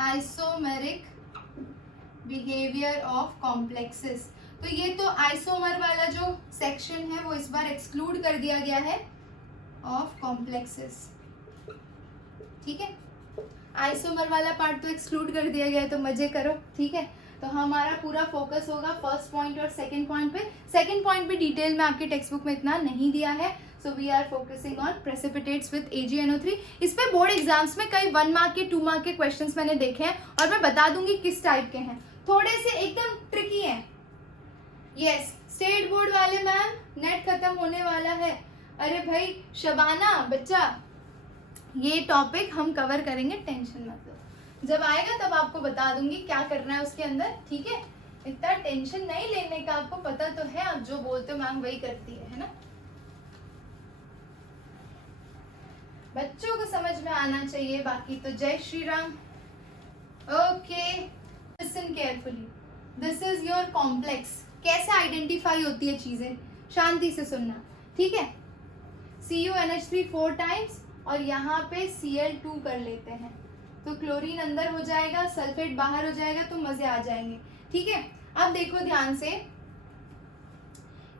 आइसोमेरिक बिहेवियर ऑफ कॉम्प्लेक्सेस। तो ये तो आइसोमर वाला जो सेक्शन है वो इस बार एक्सक्लूड कर दिया गया है ऑफ कॉम्प्लेक्सेस। ठीक है, आइसोमर वाला पार्ट तो एक्सक्लूड कर दिया गया है, तो मजे करो। ठीक है, तो हमारा पूरा फोकस होगा फर्स्ट पॉइंट और सेकंड पॉइंट पे। सेकंड पॉइंट भी डिटेल में आपके टेक्स्ट बुक में इतना नहीं दिया है, so we are focusing on precipitates with AgNO3। इस पे बोर्ड एग्जाम्स में कई 1 मार्क के 2 मार्क के क्वेश्चंस मैंने देखे हैं, और मैं बता दूंगी किस टाइप के हैं। थोड़े से एकदम ट्रिकी हैं। यस, स्टेट बोर्ड वाले मैम, नेट खत्म होने वाला है। अरे भाई शबाना बच्चा, ये टॉपिक हम कवर करेंगे, टेंशन मत लो। जब आएगा तब आपको बता दूंगी क्या करना है उसके अंदर। ठीक है, इतना टेंशन नहीं लेने का, आपको पता तो है आप जो बोलते हो मैम वही करती है ना। बच्चों को समझ में आना चाहिए, बाकी तो जय Shri Ram. Okay, listen carefully, this is your complex. कैसे आइडेंटिफाई होती है चीजें, शांति से सुनना। ठीक है, CuNH3 4 टाइम्स, और यहाँ पे Cl2 कर लेते हैं, तो क्लोरीन अंदर हो जाएगा, सल्फेट बाहर हो जाएगा, तो मजे आ जाएंगे। ठीक है, अब देखो ध्यान से,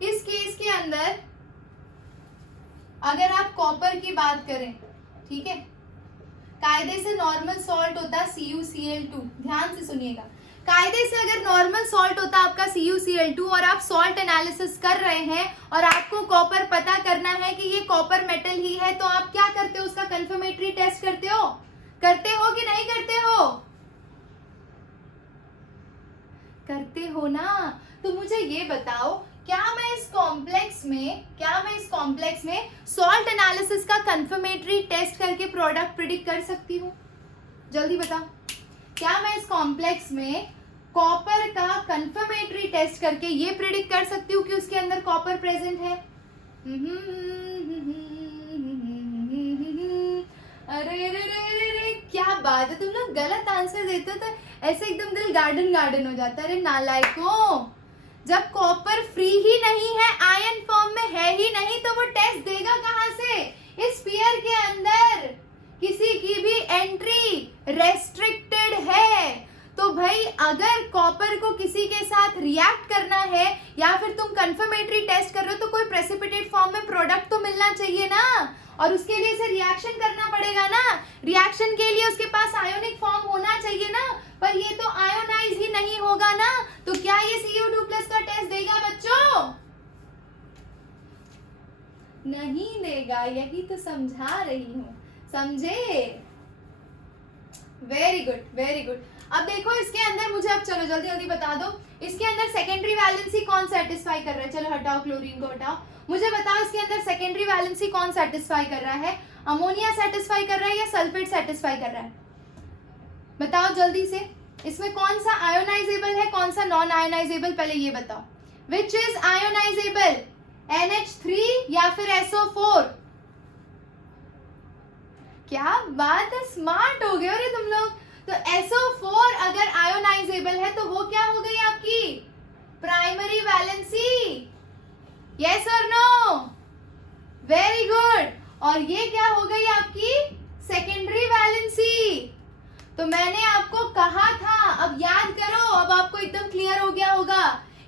इस केस के अंदर अगर आप कॉपर की बात करें, ठीक है, कायदे से नॉर्मल सॉल्ट होता है CuCl2। ध्यान से सुनिएगा, कायदे से अगर नॉर्मल सॉल्ट होता आपका CuCl2 और आप सॉल्ट एनालिसिस कर रहे हैं और आपको कॉपर पता करना है कि ये कॉपर मेटल ही है, तो आप क्या करते हो? उसका कंफर्मेटरी टेस्ट करते हो कि नहीं करते हो? करते हो ना। तो मुझे ये बताओ, क्या मैं इस कॉम्प्लेक्स में सॉल्ट एनालिसिस का कंफर्मेटरी टेस्ट करके प्रोडक्ट प्रिडिक्ट कर सकती हूँ? जल्दी बताओ, क्या मैं इस कॉम्प्लेक्स में कॉपर का कंफर्मेटरी टेस्ट करके ये प्रिडिक्ट कर सकती हूँ कि उसके अंदर कॉपर प्रेजेंट है? अरे रे रे रे, क्या बात है, तुम लोग गलत आंसर देते हो तो ऐसे एकदम दिल गार्डन गार्डन हो जाता है। अरे नालायकों, जब कॉपर फ्री ही नहीं है, आयन फॉर्म में है ही नहीं, तो वो टेस्ट देगा कहाँ से? इस स्फीयर के अंदर किसी की भी एंट्री रेस्ट्रिक्टेड है। तो भाई अगर कॉपर को किसी के साथ रिएक्ट करना है या फिर तुम कंफर्मेटरी टेस्ट कर रहे हो, तो कोई प्रेसिपिटेट फॉर्म में प्रोडक्ट तो मिलना चाहिए ना, और उसके लिए इसे रिएक्शन करना पड़ेगा ना। रिएक्शन के लिए उसके पास आयोनिक फॉर्म होना चाहिए ना, पर ये तो आयोनाइज ही नहीं होगा ना, तो क्या ये Cu2+ का टेस्ट देगा बच्चों? नहीं देगा, यही तो समझा रही हूँ, समझे? Very good very good. अब देखो इसके अंदर मुझे, अब चलो जल्दी जल्दी बता दो, इसके अंदर सेकेंडरी वैलेंसी कौन सेटिस्फाई कर रहा है? चलो हटाओ, क्लोरीन को हटाओ, मुझे बताओ इसके अंदर सेकेंडरी वैलेंसी कौन सेटिस्फाई कर रहा है? अमोनिया सेटिस्फाई कर रहा है या सल्फेट सेटिस्फाई कर रहा है? बताओ जल्दी से, इसमें कौन सा आयोनाइजेबल है, कौन सा नॉन आयोनाइजेबल? पहले ये बताओ, विच इज आयोनाइजेबल, NH3 या फिर SO4? क्या बात है, स्मार्ट हो गए रे तुम लोग। तो SO4 अगर आयोनाइजेबल है तो वो क्या हो गई आपकी? Primary valency. यस और नो? Very good. और ये क्या हो गई आपकी? Secondary valency. तो मैंने आपको कहा था, अब याद करो, अब आपको एकदम क्लियर हो गया होगा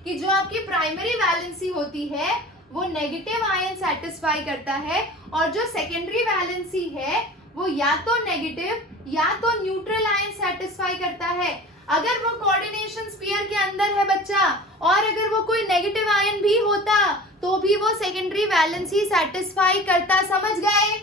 कि जो आपकी प्राइमरी वैलेंसी होती है वो नेगेटिव आयन सेटिस्फाई करता है, और जो सेकेंडरी वैलेंसी है वो या तो नेगेटिव या तो न्यूट्रल आयन सेटिस्फाई करता है। अगर वो कोऑर्डिनेशन स्फीयर के अंदर है बच्चा, और अगर वो कोई नेगेटिव आयन भी होता तो भी वो सेकेंडरी वैलेंसी सेटिस्फाई करता। समझ गए?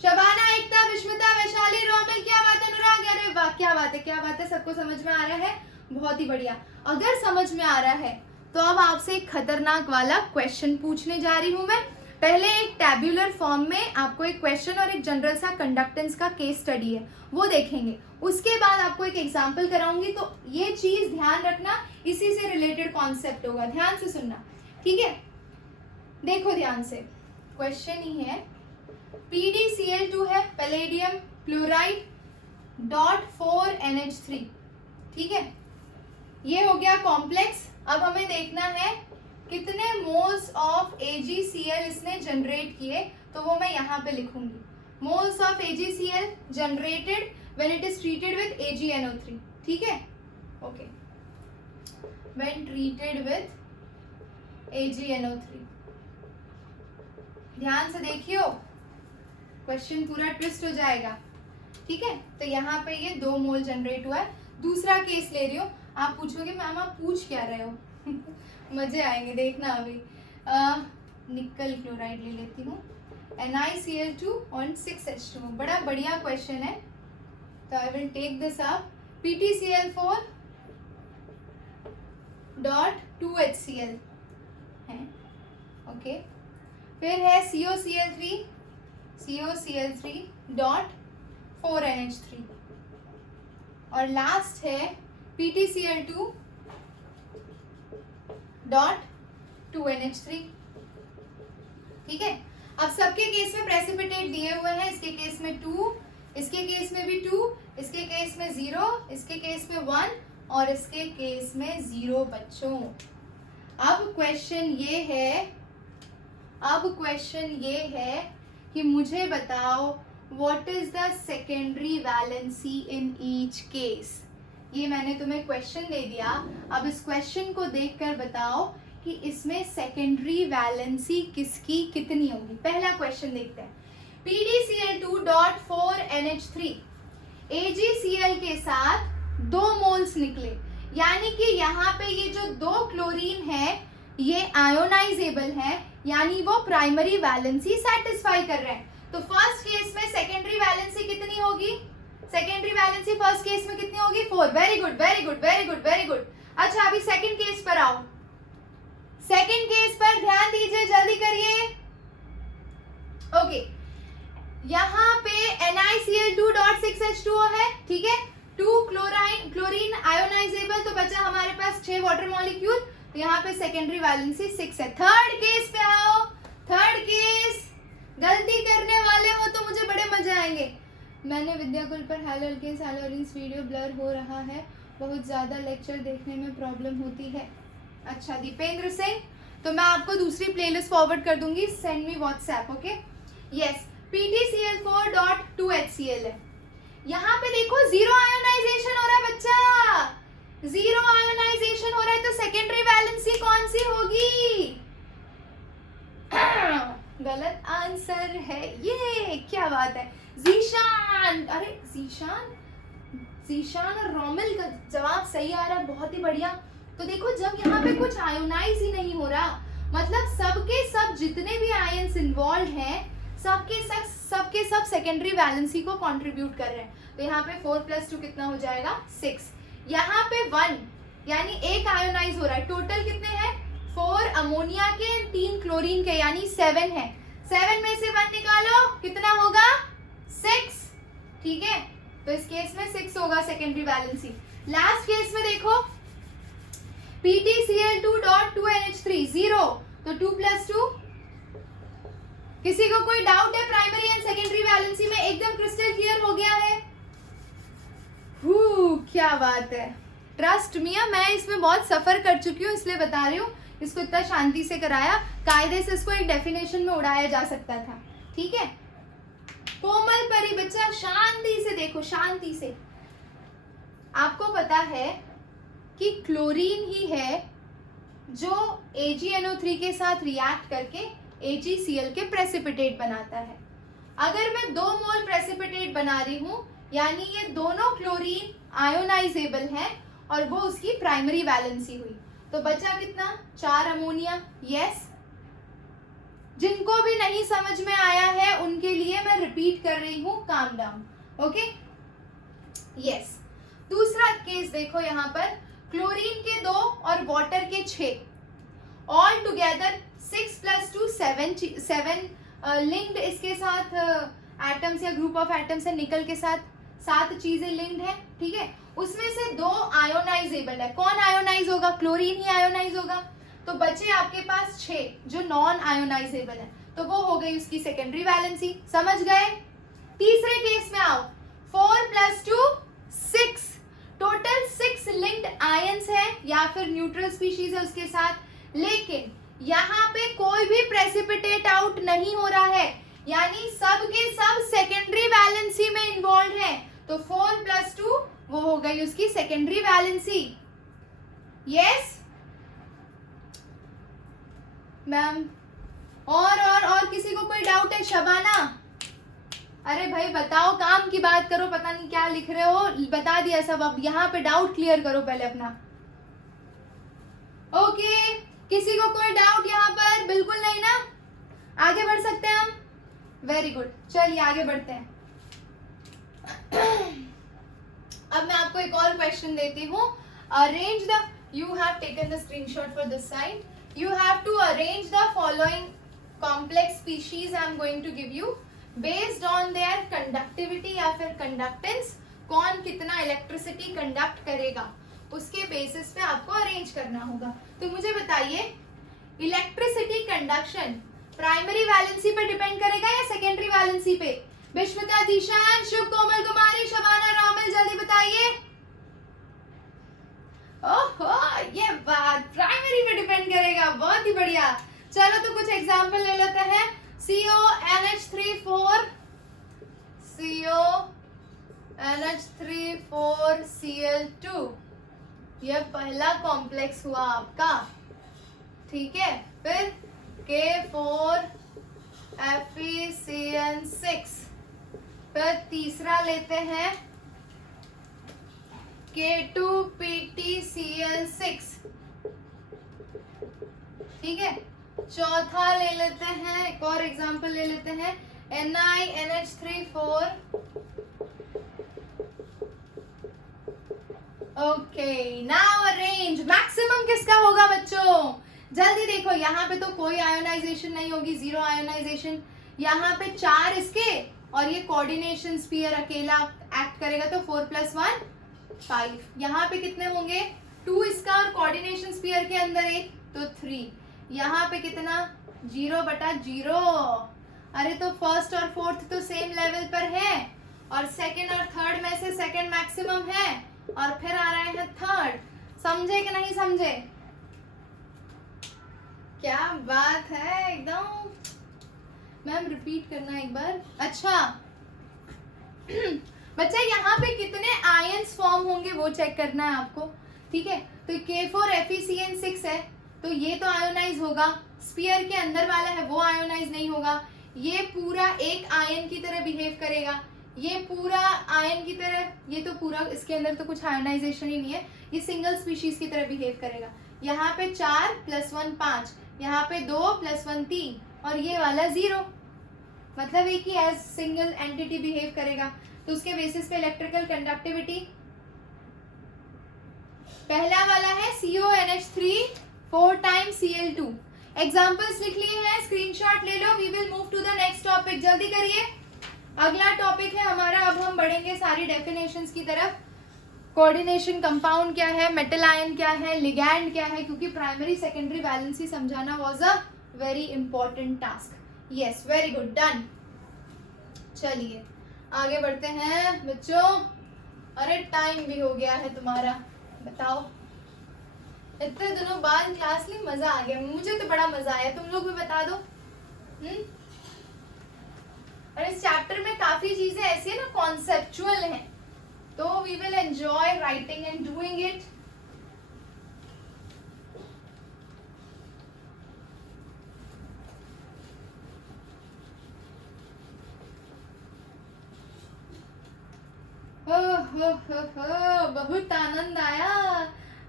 शबाना, एकता, विष्मिता, वैशाली, रोमिल, क्या बात है? अनुराग, अरे वाह, क्या बात है, क्या बात है, सबको समझ में आ रहा है? बहुत ही बढ़िया। अगर समझ में आ रहा है तो अब आपसे एक खतरनाक वाला क्वेश्चन पूछने जा रही हूं मैं। पहले एक टैब्यूलर फॉर्म में आपको एक क्वेश्चन और एक जनरल सा कंडक्टेंस का केस स्टडी है, वो देखेंगे। उसके बाद आपको एक एग्जांपल कराऊंगी, तो ये चीज ध्यान रखना, इसी से रिलेटेड कॉन्सेप्ट होगा, ध्यान से सुनना, ठीक है? देखो ध्यान से, क्वेश्चन ही है, PdCl2 है पैलेडियम क्लोराइड डॉट 4NH3, ठीक है, ये हो गया कॉम्प्लेक्स। अब हमें देखना है कितने मोल्स ऑफ AgCl इसने जनरेट किए, तो वो मैं यहाँ पे लिखूंगी। Moles of AgCl generated when it is treated with AgNO3, ठीक है, okay, when treated with AgNO3। ध्यान से देखियो, क्वेश्चन पूरा ट्विस्ट हो जाएगा, ठीक है। तो यहाँ पे ये 2 मोल जनरेट हुआ है। दूसरा केस ले रही हो, आप पूछोगे मैम आप पूछ क्या रहे हो मजे आएंगे, देखना अभी। निकल क्लोराइड ले लेती हूँ, NiCl2 on 6H2, बड़ा बढ़िया क्वेश्चन है, तो I will take this up. PtCl4 dot 2HCl है, ओके, फिर है COCl3 डॉट 4NH3, और लास्ट है PtCl2 डॉट 2NH3, ठीक है। अब सबके केस में प्रेसिपिटेट दिए हुए हैं, इसके केस में 2, इसके केस में भी 2, इसके केस में 0, इसके केस में 1 और इसके केस में 0 बच्चों। अब क्वेश्चन ये है कि मुझे बताओ what is the secondary valency in each case. ये मैंने तुम्हें क्वेश्चन दे दिया, अब इस क्वेश्चन को देखकर बताओ कि इसमें सेकेंडरी वैलेंसी किसकी कितनी होगी। पहला क्वेश्चन देखते हैं। PdCl2 डॉट 4NH3 AgCl के साथ 2 मोल्स निकले, यानी कि यहाँ पे ये जो 2 क्लोरीन है ये आयोनाइजेबल है, यानी वो प्राइमरी वैलेंसी सेटिस्फाई कर रहे हैं। तो फर्स्ट केस में सेकेंडरी वैलेंसी कितनी होगी? सेकेंडरी वैलेंसी फर्स्ट केस में कितनी होगी? 4। Very good very good very good very good. अच्छा अभी सेकंड केस पर आओ, सेकंड केस पर ध्यान दीजिए, जल्दी करिए। ओके, यहाँ पे NiCl2.6H2O है, ठीक है, 2 क्लोरीन आयोनाइजेबल, तो बचा हमारे पास 6 वाटर मॉलिक्यूल, तो यहाँ पे सेकेंडरी वैलेंसी 6 है। थर्ड केस पे आओ, थर्ड केस, गलती करने वाले हो तो मुझे बड़े मजे आएंगे। मैंने विद्याकुल पर हैलोअल्केन्स हैलोअरीन्स वीडियो ब्लर हो रहा है, बहुत ज़्यादा लेक्चर देखने में प्रॉब्लम होती है। अच्छा दीपेंद्र सिंह, तो मैं आपको दूसरी प्लेलिस्ट फॉरवर्ड कर दूंगी, send me WhatsApp, okay. Yes, PtCl4.2HCl है। यहाँ पे देखो 0 आयोनाइजेशन हो रहा है बच्चा, 0 आयोनाइजेशन हो रहा है, तो सेकेंडरी वैलेंसी कौन सी होगी? गलत आंसर है ये, क्या बात है, जीशान। अरे जीशान और रोमिल का जवाब सही आ रहा है, बहुत ही बढ़िया। तो देखो जब यहाँ पे कुछ आयोनाइज ही नहीं हो रहा, मतलब सबके सब जितने भी आयंस इन्वॉल्व हैं सबके सब सेकेंडरी वैलेंसी को कंट्रीब्यूट कर रहे हैं। तो यहाँ पे 4 + 2 कितना हो जाएगा? 6। यहाँ पे 1 यानी 1 आयोनाइज हो रहा है। टोटल कितने हैं? 4 अमोनिया के, 3 क्लोरीन के, यानी 7 है। 7 में से 1 निकालो, कितना होगा? 6, ठीक है। तो इस केस में 6 होगा सेकेंडरी वैलेंसी। लास्ट केस में देखो, PtCl2.2NH3 0, तो 2 + 2। किसी को कोई डाउट है प्राइमरी एंड सेकेंडरी वैलेंसी में? एकदम क्रिस्टल क्लियर हो गया है। क्या बात है, ट्रस्ट मिया, मैं इसमें बहुत सफर कर चुकी हूँ, इसलिए बता रही हूँ। इसको इतना शांति से कराया, कायदे से इसको एक डेफिनेशन में उड़ाया जा सकता था, ठीक है। कोमल परी बच्चा, शांति से देखो, शांति से। आपको पता है कि क्लोरीन ही है जो AgNO3 के साथ रिएक्ट करके AgCl के प्रेसिपिटेट बनाता है। अगर मैं 2 मोल प्रेसिपिटेट बना रही हूँ, यानी ये दोनों क्लोरीन आयोनाइजेबल हैं और वो उसकी प्राइमरी वैलेंसी हुई, तो बचा कितना? 4 अमोनिया। यस, जिनको भी नहीं समझ में आया है उनके लिए मैं रिपीट कर रही हूँ, काम डाउन, ओके। यस, दूसरा केस देखो, यहाँ पर क्लोरीन के 2 और वाटर के 6, ऑल टुगेदर 6 + 2 7 लिंक्ड इसके साथ एटम्स या ग्रुप ऑफ एटम्स है, निकल के साथ 7 चीजें लिंक्ड है, ठीक है। उसमें से 2 आयोनाइजेबल है। कौन आयोनाइज होगा? क्लोरीन ही आयोनाइज होगा। तो बचे आपके पास 6 जो नॉन आयोनाइजेबल है। तो वो हो गई उसकी सेकेंडरी वैलेंसी। समझ गए? तीसरे केस में आओ, 4 + 2 6, टोटल 6 लिंक्ड आयंस है या फिर न्यूट्रल स्पीशीज है उसके साथ, लेकिन यहाँ पे कोई भी प्रेसिपिटेट आउट नहीं हो रहा है, यानी सब के सब सेकेंडरी वैलेंसी में इन्वॉल्व है। तो 4 + 2 वो हो गई उसकी सेकेंडरी वैलेंसी। Yes ma'am. और किसी को कोई डाउट है? शबाना, अरे भाई बताओ, काम की बात करो, पता नहीं क्या लिख रहे हो, बता दिया सब। अब यहाँ पे डाउट क्लियर करो पहले अपना। ओके, किसी को कोई डाउट यहाँ पर? बिल्कुल नहीं ना? आगे बढ़ सकते हैं हम? वेरी गुड, चलिए आगे बढ़ते हैं। अब मैं आपको एक और क्वेश्चन देती हूँ। Arrange the, you have taken the screenshot for this side, you have to arrange the following complex species I am going to give you based on their conductivity या फिर conductance, कौन कितना इलेक्ट्रिसिटी कंडक्ट करेगा उसके basis पे आपको arrange करना होगा। तो मुझे बताइए, इलेक्ट्रिसिटी कंडक्शन प्राइमरी वैलेंसी पे डिपेंड करेगा या सेकेंडरी वैलेंसी पे? विश्वता, जीशान, शुभ, कोमल कुमारी, शबाना, रामिल, जल्दी बताइए। ओहो, ये बात प्राइमरी पे डिपेंड करेगा, बहुत ही बढ़िया। चलो तो कुछ एग्जांपल ले लेते हैं। CONH34 CONH34Cl2, ये पहला कॉम्प्लेक्स हुआ आपका, ठीक है। फिर K4FeCN6, फिर तीसरा लेते हैं K2PtCl6, ठीक है। चौथा ले लेते हैं, एक और एग्जांपल ले लेते हैं, NiNH34। Okay, now arrange. Maximum किसका होगा बच्चों? जल्दी देखो, यहाँ पे तो कोई आयोनाइजेशन नहीं होगी, 0 आयोनाइजेशन। यहाँ पे 4 इसके और ये कोऑर्डिनेशन स्फीयर अकेला एक्ट करेगा, तो 4 + 1 5। यहाँ पे कितने होंगे? 2 इसका और कोऑर्डिनेशन स्फीयर के अंदर 1, तो 3। यहाँ पे कितना? 0/0। अरे तो फर्स्ट और फोर्थ तो सेम लेवल पर है, और सेकंड और थर्ड में से सेकंड मैक्सिमम है, और फिर आ रहे हैं थर्ड। समझे कि नहीं समझे? क्या बात है एकदम। मैम रिपीट करना एक बार। अच्छा बच्चा, यहाँ पे कितने आयंस फॉर्म होंगे वो चेक करना है आपको, ठीक है। तो K4FeCN6 है, तो ये तो आयोनाइज होगा, स्फीयर के अंदर वाला है वो आयोनाइज नहीं होगा। ये पूरा एक आयन की तरह बिहेव करेगा, ये पूरा आयन की तरह, ये तो पूरा, इसके अंदर तो कुछ आयोनाइजेशन ही नहीं है, ये सिंगल स्पीशीज की तरह बिहेव करेगा। यहाँ पे 4 + 1 5, यहाँ पे 2 + 1 3, और ये वाला 0, मतलब एक ही एज सिंगल एंटिटी बिहेव करेगा। तो उसके बेसिस पे इलेक्ट्रिकल कंडक्टिविटी पहला वाला है CONH3 4 times Cl2। एग्जांपल्स लिख लिए हैं, स्क्रीनशॉट ले लो। We will move to the next topic, जल्दी करिए। अगला टॉपिक है हमारा, अब हम बढ़ेंगे सारी डेफिनेशंस की तरफ। कोऑर्डिनेशन कंपाउंड क्या है, मेटल आयन क्या है, लिगैंड क्या है, क्योंकि प्राइमरी सेकेंडरी वैलेंसी समझाना was a very important task. Yes, very good, done. चलिए आगे बढ़ते हैं बच्चों। अरे टाइम भी हो गया है तुम्हारा, बताओ। इतने दिनों बाद क्लास ली, मजा आ गया, मुझे तो बड़ा मजा आया, तुम लोग भी बता दो। और इस चैप्टर में काफी चीजें ऐसी है ना, कॉन्सेप्चुअल हैं, तो we will enjoy writing and doing it. बहुत आनंद आया।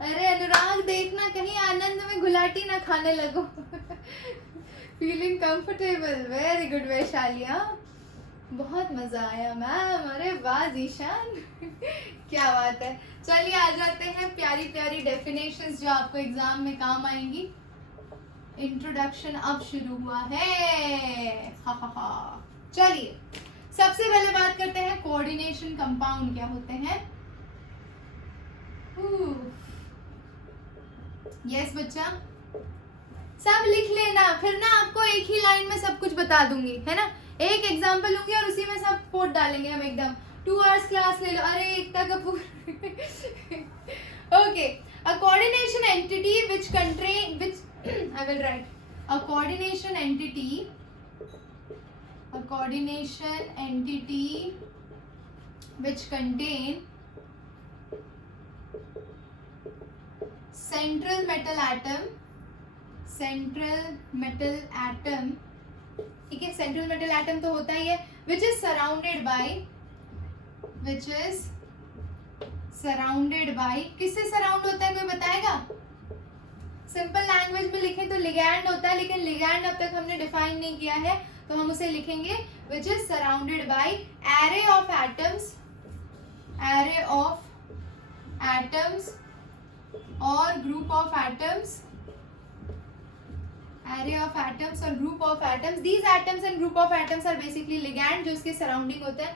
अरे अनुराग, देखना कहीं आनंद में घुलाटी ना खाने लगो। Feeling comfortable, very good Vaishali. बहुत मजा आया मैम। अरे वाह जीशान, क्या बात है। चलिए आ जाते हैं प्यारी प्यारी डेफिनेशंस जो आपको एग्जाम में काम आएंगी। इंट्रोडक्शन अब शुरू हुआ है। चलिए सबसे पहले बात करते हैं कोऑर्डिनेशन कंपाउंड क्या होते हैं। यस बच्चा, सब लिख लेना, फिर ना आपको एक ही लाइन में सब कुछ बता दूंगी, है ना। एक एग्जांपल लूंगी और उसी में सब कोड डालेंगे हम एकदम। 2 आवर्स क्लास ले लो। अरे Ekta Kapoor okay, a coordination entity which contain which I will write a coordination entity which contain central metal atom, ठीक है। सेंट्रल मेटल एटम तो होता ही है, which is surrounded by किससे सराउंड होता है, कोई बताएगा। सिंपल लैंग्वेज में लिखें तो लिगैंड होता है, लेकिन लिगैंड अब तक हमने डिफाइन नहीं किया है, तो हम उसे लिखेंगे which is surrounded by array of atoms or group of atoms, these atoms and group of atoms are basically ligand, जो इसके सराउंडिंग होते हैं।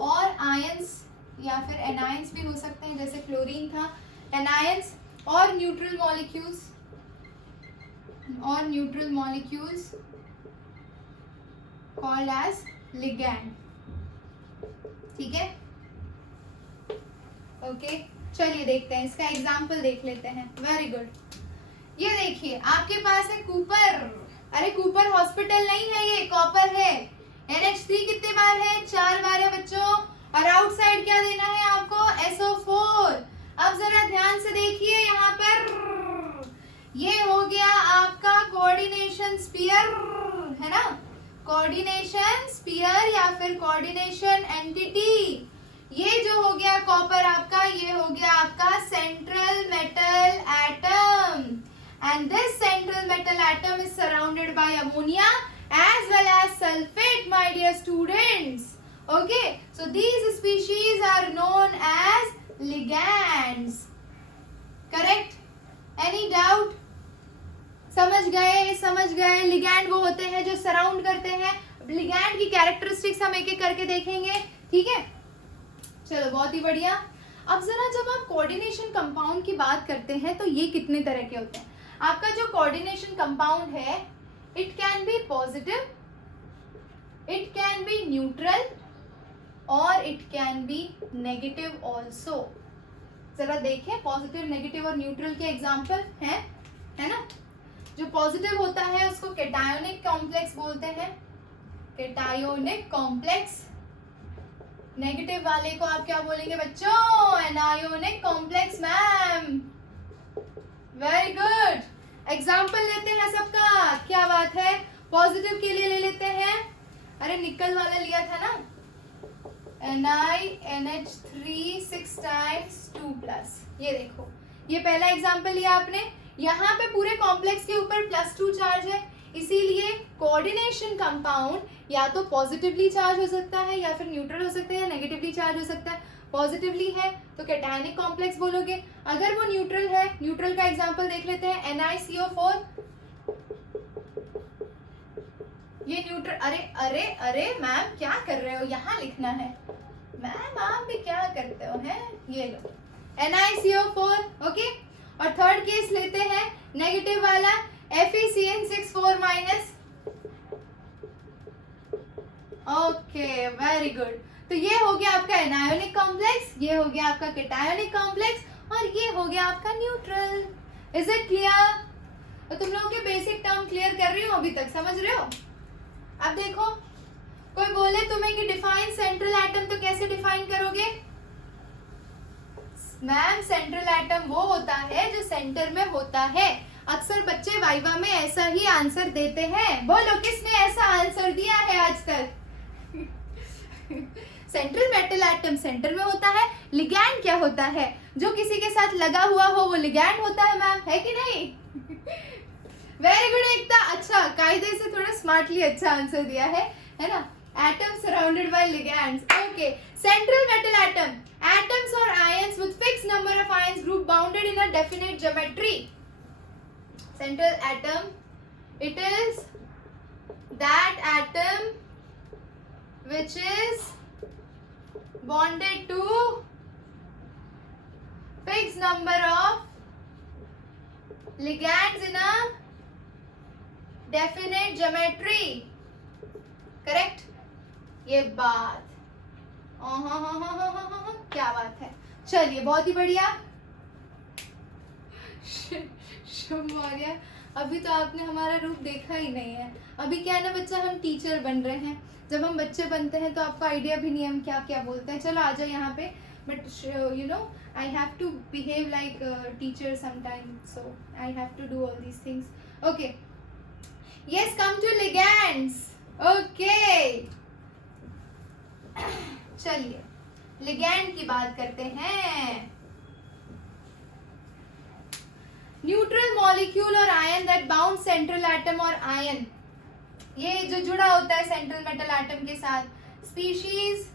और आयंस या फिर एनायंस भी हो सकते हैं, जैसे क्लोरीन था, एनायंस और neutral molecules called as ligand, ठीक है। ओके, चलिए देखते हैं, इसका एग्जाम्पल देख लेते हैं। वेरी गुड, ये देखिए आपके पास है कूपर। अरे कूपर हॉस्पिटल नहीं है, ये कॉपर है। NH3 कितने बार है, 4 बार है बच्चों। और आउटसाइड क्या देना है आपको, SO4। अब जरा ध्यान से देखिए यहाँ पर, ये हो गया आपका कोऑर्डिनेशन स्फीयर, है ना। कोऑर्डिनेशन स्फीयर या फिर कोऑर्डिनेशन एंटिटी। ये जो हो गया कॉपर आपका, ये हो गया आपका central metal atom, and this central metal atom is surrounded by ammonia as well as sulfate, my dear students. Okay, so these species are known as ligands. Correct? Any doubt? समझ गए। Ligand वो होते हैं जो surround करते हैं। Ligand की characteristics हम एक एक करके देखेंगे, ठीक है। चलो बहुत ही बढ़िया। अब जरा जब आप कोऑर्डिनेशन कंपाउंड की बात करते हैं तो ये कितने तरह के होते हैं। आपका जो कोऑर्डिनेशन कंपाउंड है, it can be positive, it can be neutral और it can be negative also. जरा देखें, पॉजिटिव, नेगेटिव और न्यूट्रल के एग्जाम्पल हैं, है ना। जो पॉजिटिव होता है उसको कैटायोनिक कॉम्प्लेक्स बोलते हैं, कैटायोनिक कॉम्प्लेक्स। नेगेटिव वाले को आप क्या बोलेंगे बच्चों, anionic complex ma'am. Very good, example लेते हैं सबका, क्या बात है। पॉजिटिव के लिए ले लेते हैं, अरे निकल वाला लिया था ना, NiNH3 6 times 2+। ये देखो, ये पहला एग्जाम्पल लिया आपने। यहाँ पे पूरे कॉम्प्लेक्स के ऊपर +2 चार्ज है, इसीलिए कोऑर्डिनेशन कंपाउंड या तो पॉजिटिवली चार्ज हो सकता है या फिर न्यूट्रल हो सकता है या नेगेटिवली चार्ज हो सकता है। पॉजिटिवली है तो कैटायनिक कॉम्प्लेक्स बोलोगे, अगर वो न्यूट्रल है, न्यूट्रल का एग्जांपल देख लेते हैं, NiCO4। ये न्यूट्रल, अरे अरे अरे मैम क्या कर रहे हो, यहाँ लिखना है मैम, आप भी क्या करते हो, हैं ये लो NiCO4। ओके, और थर्ड केस लेते हैं नेगेटिव वाला, FeCN6 4-। ओके वेरी गुड, तो ये हो गया आपका एनायोनिक कॉम्प्लेक्स, ये हो गया आपका कैटायोनिक कॉम्प्लेक्स और ये हो गया आपका न्यूट्रल। Is it clear? तो तुम लोगों के बेसिक टर्म क्लियर कर रही हो, अभी तक समझ रहे हो। अब देखो, कोई बोले तुम्हें कि डिफाइन सेंट्रल एटम, तो कैसे डिफाइन करोगे मैम? सेंट्रल एटम वो होता है जो सेंटर में होता है। अक्सर बच्चे वाइवा में ऐसा ही आंसर देते हैं, बोलो किसने ऐसा आंसर दिया है आज तक? सेंट्रल मेटल एटम सेंटर में होता है। लिगैंड क्या होता है? जो किसी के साथ लगा हुआ हो वो लिगैंड होता है मैम, है कि नहीं? वेरी गुड एकता, अच्छा कायदे से थोड़ा स्मार्टली अच्छा आंसर दिया है ना। Atom surrounded by ligands. Okay, central metal atom, atoms or ions with fixed number of ions group bounded in a definite geometry. Central atom, it is that atom which is bonded to fixed number of ligands in a definite geometry, correct. ये बात, क्या बात है। चलिए बहुत ही बढ़िया। शुभ मौर्य, अभी तो आपने हमारा रूप देखा ही नहीं है। अभी क्या है ना बच्चा, हम टीचर बन रहे हैं। जब हम बच्चे बनते हैं तो आपको आइडिया भी नहीं है हम क्या क्या बोलते हैं। चलो आ जाओ यहाँ पे, but you know I have to behave like teacher sometime, so I have to do all these things. Okay, yes, come to ligands. Okay, चलिए लिगैंड की बात करते हैं। न्यूट्रल मॉलिक्यूल और ion that bound central atom और ion, ये जो जुड़ा होता है सेंट्रल मेटल एटम के साथ। Species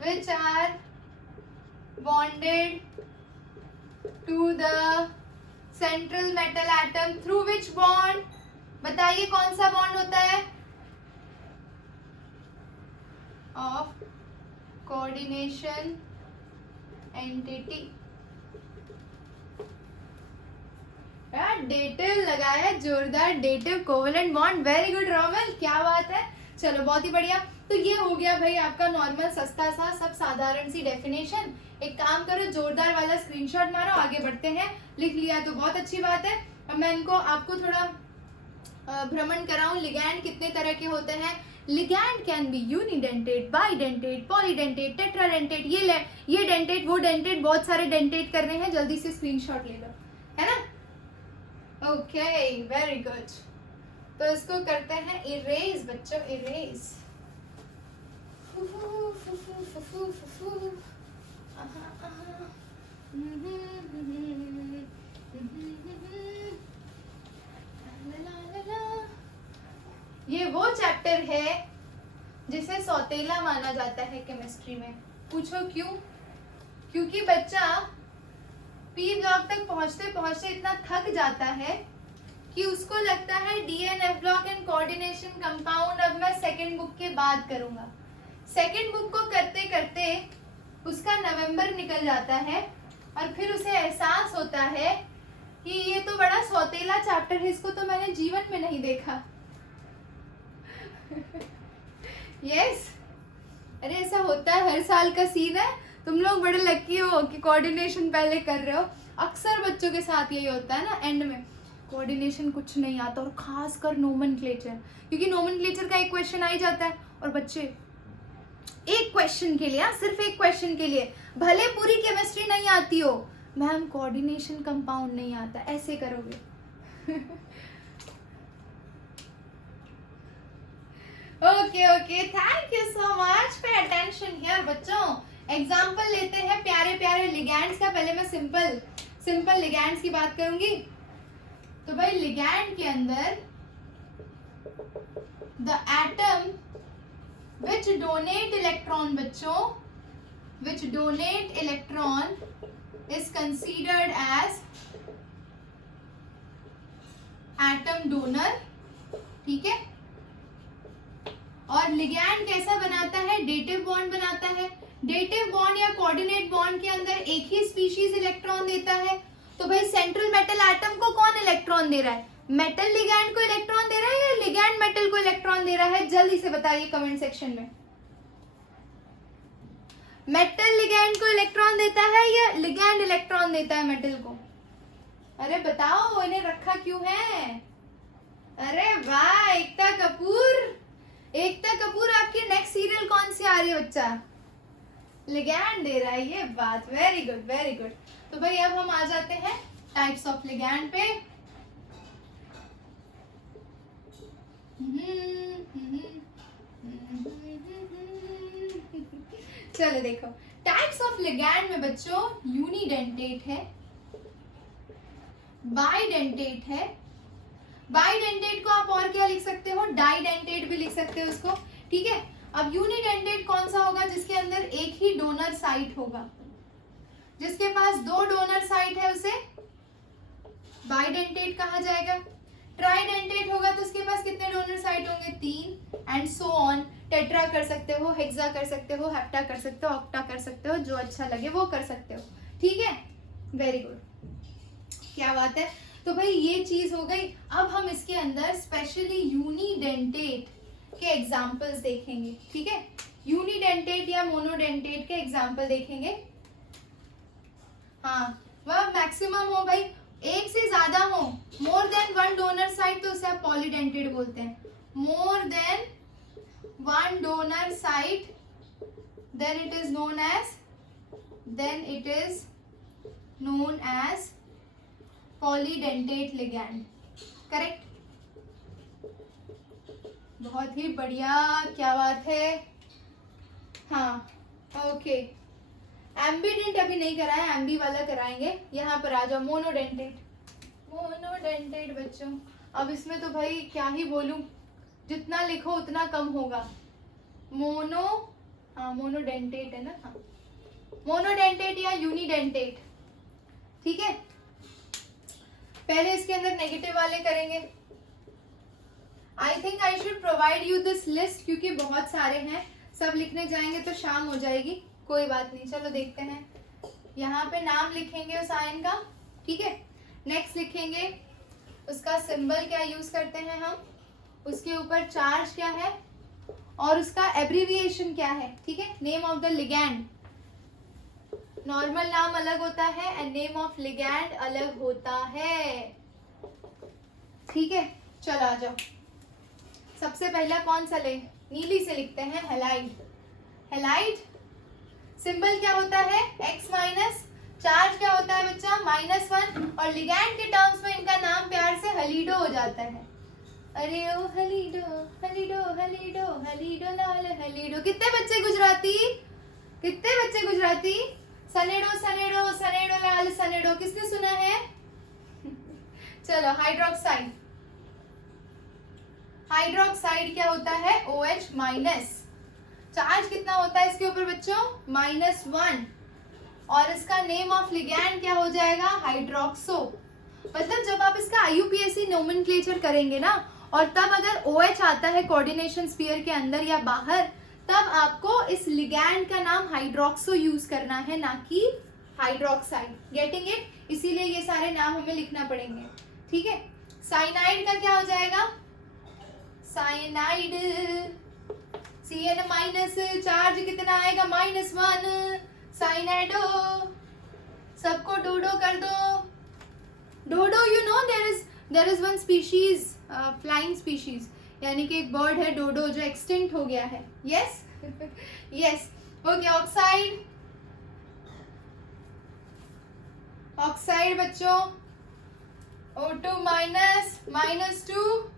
which are bonded to the central metal atom through which bond, बताइए कौन सा बॉन्ड होता है? Of coordination entity. डेटिव लगाया, जोरदार, dative covalent bond. Very good Romal, क्या बात है। चलो बहुत ही बढ़िया। तो ये हो गया भाई आपका नॉर्मल सस्ता सा सब साधारण सी डेफिनेशन। एक काम करो, जोरदार वाला स्क्रीनशॉट मारो, आगे बढ़ते हैं। लिख लिया तो बहुत अच्छी बात है। अब मैं इनको आपको थोड़ा भ्रमण कराऊं। लिगैंड कितने तरह के होते हैं? Ligand can be unidentate, bidentate, polydentate, tetradentate. ये डेंटेट, वो डेंटेट, बहुत सारे डेंटेट कर रहे हैं। जल्दी से स्क्रीनशॉट ले लो, है ना। Okay, very good. तो इसको करते हैं इरेज बच्चों, इरेज। ये वो चैप्टर है जिसे सौतेला माना जाता है केमिस्ट्री में। पूछो क्यों? क्योंकि बच्चा पी ब्लॉक तक पहुंचते पहुंचते इतना थक जाता है कि उसको लगता है D and F block and coordination compound अब मैं सेकंड बुक के बाद करूंगा। सेकंड बुक को करते करते उसका नवंबर निकल जाता है और फिर उसे एहसास होता है कि ये तो बड़ा सौतेला चैप्टर है, इसको तो मैंने जीवन में नहीं देखा। यस, अरे ऐसा होता है, हर साल का सीन है। तुम लोग बड़े लकी हो कि कोऑर्डिनेशन पहले कर रहे हो। अक्सर बच्चों के साथ यही होता है ना, एंड में कोऑर्डिनेशन कुछ नहीं आता, और खासकर नोमेनक्लेचर, क्योंकि नोमेनक्लेचर का एक क्वेश्चन आ ही जाता है। और बच्चे एक क्वेश्चन के लिए, सिर्फ एक क्वेश्चन के लिए, भले पूरी केमिस्ट्री नहीं आती हो, मैम कोऑर्डिनेशन कंपाउंड नहीं आता, ऐसे करोगे। Okay, thank you so much, पे अटेंशन हियर बच्चों। एग्जाम्पल लेते हैं प्यारे प्यारे लिगैंड्स का। पहले मैं सिंपल लिगैंड्स की बात करूंगी। तो भाई लिगैंड के अंदर the atom which donate electron बच्चों, which donate electron is considered as atom donor, ठीक है। और लिगैंड कैसा बनाता है? डेटिव बॉन्ड बनाता है। डेटिव बॉन्ड या कोऑर्डिनेट बॉन्ड के अंदर एक ही स्पीशीज इलेक्ट्रॉन देता है। तो भाई सेंट्रल मेटल एटम को कौन इलेक्ट्रॉन दे रहा है? मेटल लिगैंड को इलेक्ट्रॉन दे रहा है या लिगैंड मेटल को इलेक्ट्रॉन दे रहा है? जल्दी से बताइए कमेंट सेक्शन में। मेटल लिगैंड को इलेक्ट्रॉन देता है या लिगैंड इलेक्ट्रॉन देता है मेटल को? अरे बताओ, इन्हें रखा क्यों है? अरे वाह, एकता कपूर। एकता कपूर, आपकी नेक्स्ट सीरियल कौन सी आ रही है बच्चा? लिगैंड दे रहा है, ये बात। Very good, very good. तो भाई अब हम आ जाते हैं टाइप्स ऑफ लिगैंड पे। चलो देखो, टाइप्स ऑफ लिगैंड में बच्चों यूनिडेंटेट है, बाइडेंटेट है। बाइडेंटेट को आप और क्या लिख सकते हो? डाइडेंटेट भी लिख सकते हो उसको, ठीक है। अब यूनिडेंटेट कौन सा होगा? जिसके अंदर एक ही डोनर साइट होगा। जिसके पास दो डोनर साइट है उसे बाइडेंटेट कहा जाएगा। ट्राइडेंटेट होगा तो उसके पास कितने डोनर साइट होंगे? 3 एंड सो ऑन। टेट्रा कर सकते हो, हेक्सा कर सकते हो, हेप्टा कर सकते हो, ऑक्टा कर सकते हो, जो अच्छा लगे वो कर सकते हो, ठीक है। वेरी गुड, क्या बात है। तो भाई ये चीज हो गई। अब हम इसके अंदर स्पेशली यूनिडेंटेट के एग्जाम्पल्स देखेंगे, ठीक है। यूनिडेंटेट या मोनोडेंटेट के एग्जाम्पल देखेंगे। हाँ, वह मैक्सिमम हो भाई, एक से ज्यादा हो, more than one donor side, तो उसे आप पॉलीडेंटेट बोलते हैं। More than one donor side, then it is known as polydentate ligand, correct. बहुत ही बढ़िया, क्या बात है। हाँ ओके, एम्बीडेंट अभी नहीं कराया, एम्बी वाला कराएंगे। यहाँ पर आ जाओ, मोनोडेंटेट। मोनोडेंटेट बच्चों, अब इसमें तो भाई क्या ही बोलूं, जितना लिखो उतना कम होगा। मोनोडेंटेट है ना, हाँ, मोनोडेंटेट या यूनिडेंटेट, ठीक है। पहले इसके अंदर नेगेटिव वाले करेंगे। I think I should provide you this list, क्योंकि बहुत सारे हैं, सब लिखने जाएंगे तो शाम हो जाएगी। कोई बात नहीं, चलो देखते हैं। यहाँ पे नाम लिखेंगे उस आयन का, ठीक है। नेक्स्ट लिखेंगे उसका सिंबल क्या यूज करते हैं हम, उसके ऊपर चार्ज क्या है और उसका एब्रीविएशन क्या है, ठीक है। Name of the ligand, normal नाम अलग होता है एंड नेम ऑफ लिगैंड अलग होता है, ठीक है। चलो आ जाओ, सबसे पहला कौन सा ले, नीली से लिखते हैं, हैलाइड। हैलाइड सिंबल क्या होता है, X माइनस, चार्ज क्या होता है बच्चा, -1, और लिगैंड के टर्म्स में इनका नाम प्यार से हलीडो हो जाता है। अरे ओ हलीडो हलीडो हलीडो हलीडो लाल हलीडो। कितने बच्चे गुजराती, कितने बच्चे गुजराती, सनेडो सनेडो सनेडो लाल सनेडो, किसने सुना है। चलो हाइड्रोक्साइड, हाइड्रोक्साइड क्या होता है, OH माइनस, चार्ज कितना होता है इसके ऊपर बच्चों, -1, और इसका नेम ऑफ लिगैंड क्या हो जाएगा, हाइड्रोक्सो। मतलब जब आप इसका IUPAC नोमेनक्लेचर करेंगे ना, और तब अगर OH आता है कोऑर्डिनेशन स्फीयर के अंदर या बाहर, तब आपको इस लिगैंड का नाम हाइड्रोक्सो यूज करना है, ना कि हाइड्रोक्साइड। गेटिंग इट, इसीलिए ये सारे नाम हमें लिखना पड़ेंगे, ठीक है। साइनाइड का क्या हो जाएगा, साइनाइड, Cn माइनस, चार्ज कितना आएगा, -1, साइनाइडो। सबको डोडो कर दो। Dodo, you know there is one species, flying species, यानी कि एक बर्ड है डोडो जो एक्सटिंक्ट हो गया है। Yes yes, okay. Oxide, oxide बच्चों, O2 माइनस, -2,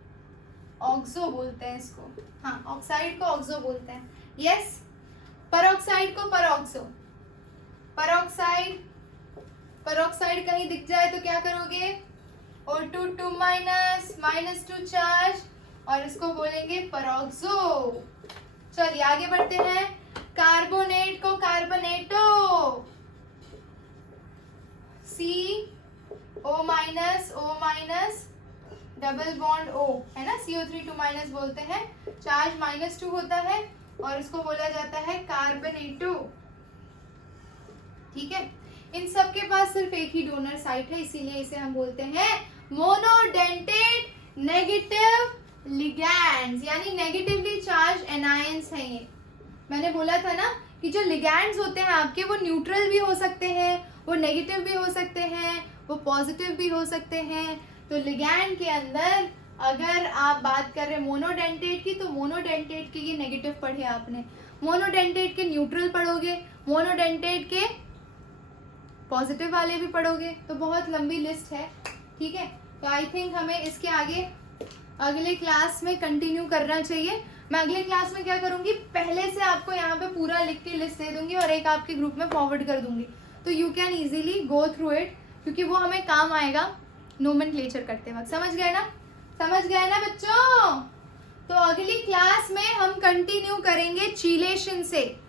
ऑक्सो बोलते हैं इसको, हाँ ऑक्साइड को ऑक्सो बोलते हैं। यस, परऑक्साइड को परऑक्सो। परऑक्साइड, परऑक्साइड कहीं दिख जाए तो क्या करोगे, O2 2 माइनस, -2 चार्ज, और इसको बोलेंगे परऑक्सो। चलिए आगे बढ़ते हैं। कार्बोनेट को कार्बोनेटो, CO minus, O minus, double bond O है ना, CO3 2 माइनस बोलते हैं, चार्ज -2 होता है, और इसको बोला जाता है कार्बोनेटो, ठीक है। इन सब के पास सिर्फ एक ही डोनर साइट है, इसीलिए इसे हम बोलते हैं मोनोडेंटेट नेगेटिव लिगैंड्स, यानी नेगेटिवली चार्ज एनायंस हैं ये। मैंने बोला था ना कि जो लिगैंड्स होते हैं आपके, वो न्यूट्रल भी हो सकते हैं, वो नेगेटिव भी हो सकते हैं, वो पॉजिटिव भी हो सकते हैं। तो लिगैंड के अंदर अगर आप बात कर रहे हैं मोनोडेंटेट की, तो मोनोडेंटेट के ये नेगेटिव पढ़े आपने, मोनोडेंटेट के न्यूट्रल पढ़ोगे, मोनोडेंटेट के पॉजिटिव वाले भी पढ़ोगे, तो बहुत लंबी लिस्ट है, ठीक है। तो आई थिंक हमें इसके आगे अगले क्लास में कंटिन्यू करना चाहिए। मैं अगले क्लास में क्या करूंगी, पहले से आपको यहाँ पे पूरा लिख के लिस्ट दे दूंगी और एक आपके ग्रुप में फॉरवर्ड कर दूंगी, तो you can easily go through it, क्योंकि वो हमें काम आएगा नोमेनक्लेचर करते वक्त। समझ गए ना, समझ गए ना बच्चों। तो अगली क्लास में हम कंटिन्यू करेंगे चीलेशन से।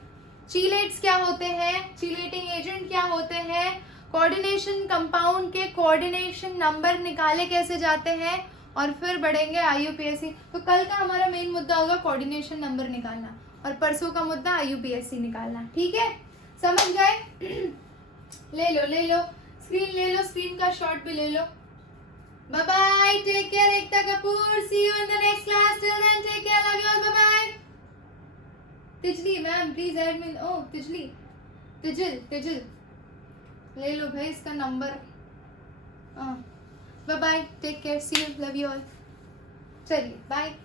चीलेट्स क्या होते हैं, चीलेटिंग एजेंट क्या होते हैं, कोऑर्डिनेशन कंपाउंड के कोऑर्डिनेशन नंबर निकाले कैसे जाते हैं, और फिर बढ़ेंगे IUPAC। तो कल का हमारा मेन मुद्दा होगा कोऑर्डिनेशन नंबर निकालना, और परसों का मुद्दा IUPAC निकालना, ठीक है। समझ गए। ले लो स्क्रीन, ले लो स्क्रीन का शॉट भी ले लो। Bye bye. Take care, Ekta Kapoor. See you in the next class. Till then, take care. Love you all. Bye bye. Tijli ma'am please admin. ओ तिजली, तिजिल ले लो भाई इसका नंबर. Bye bye. Take care. See you. Love you all. चलिए bye.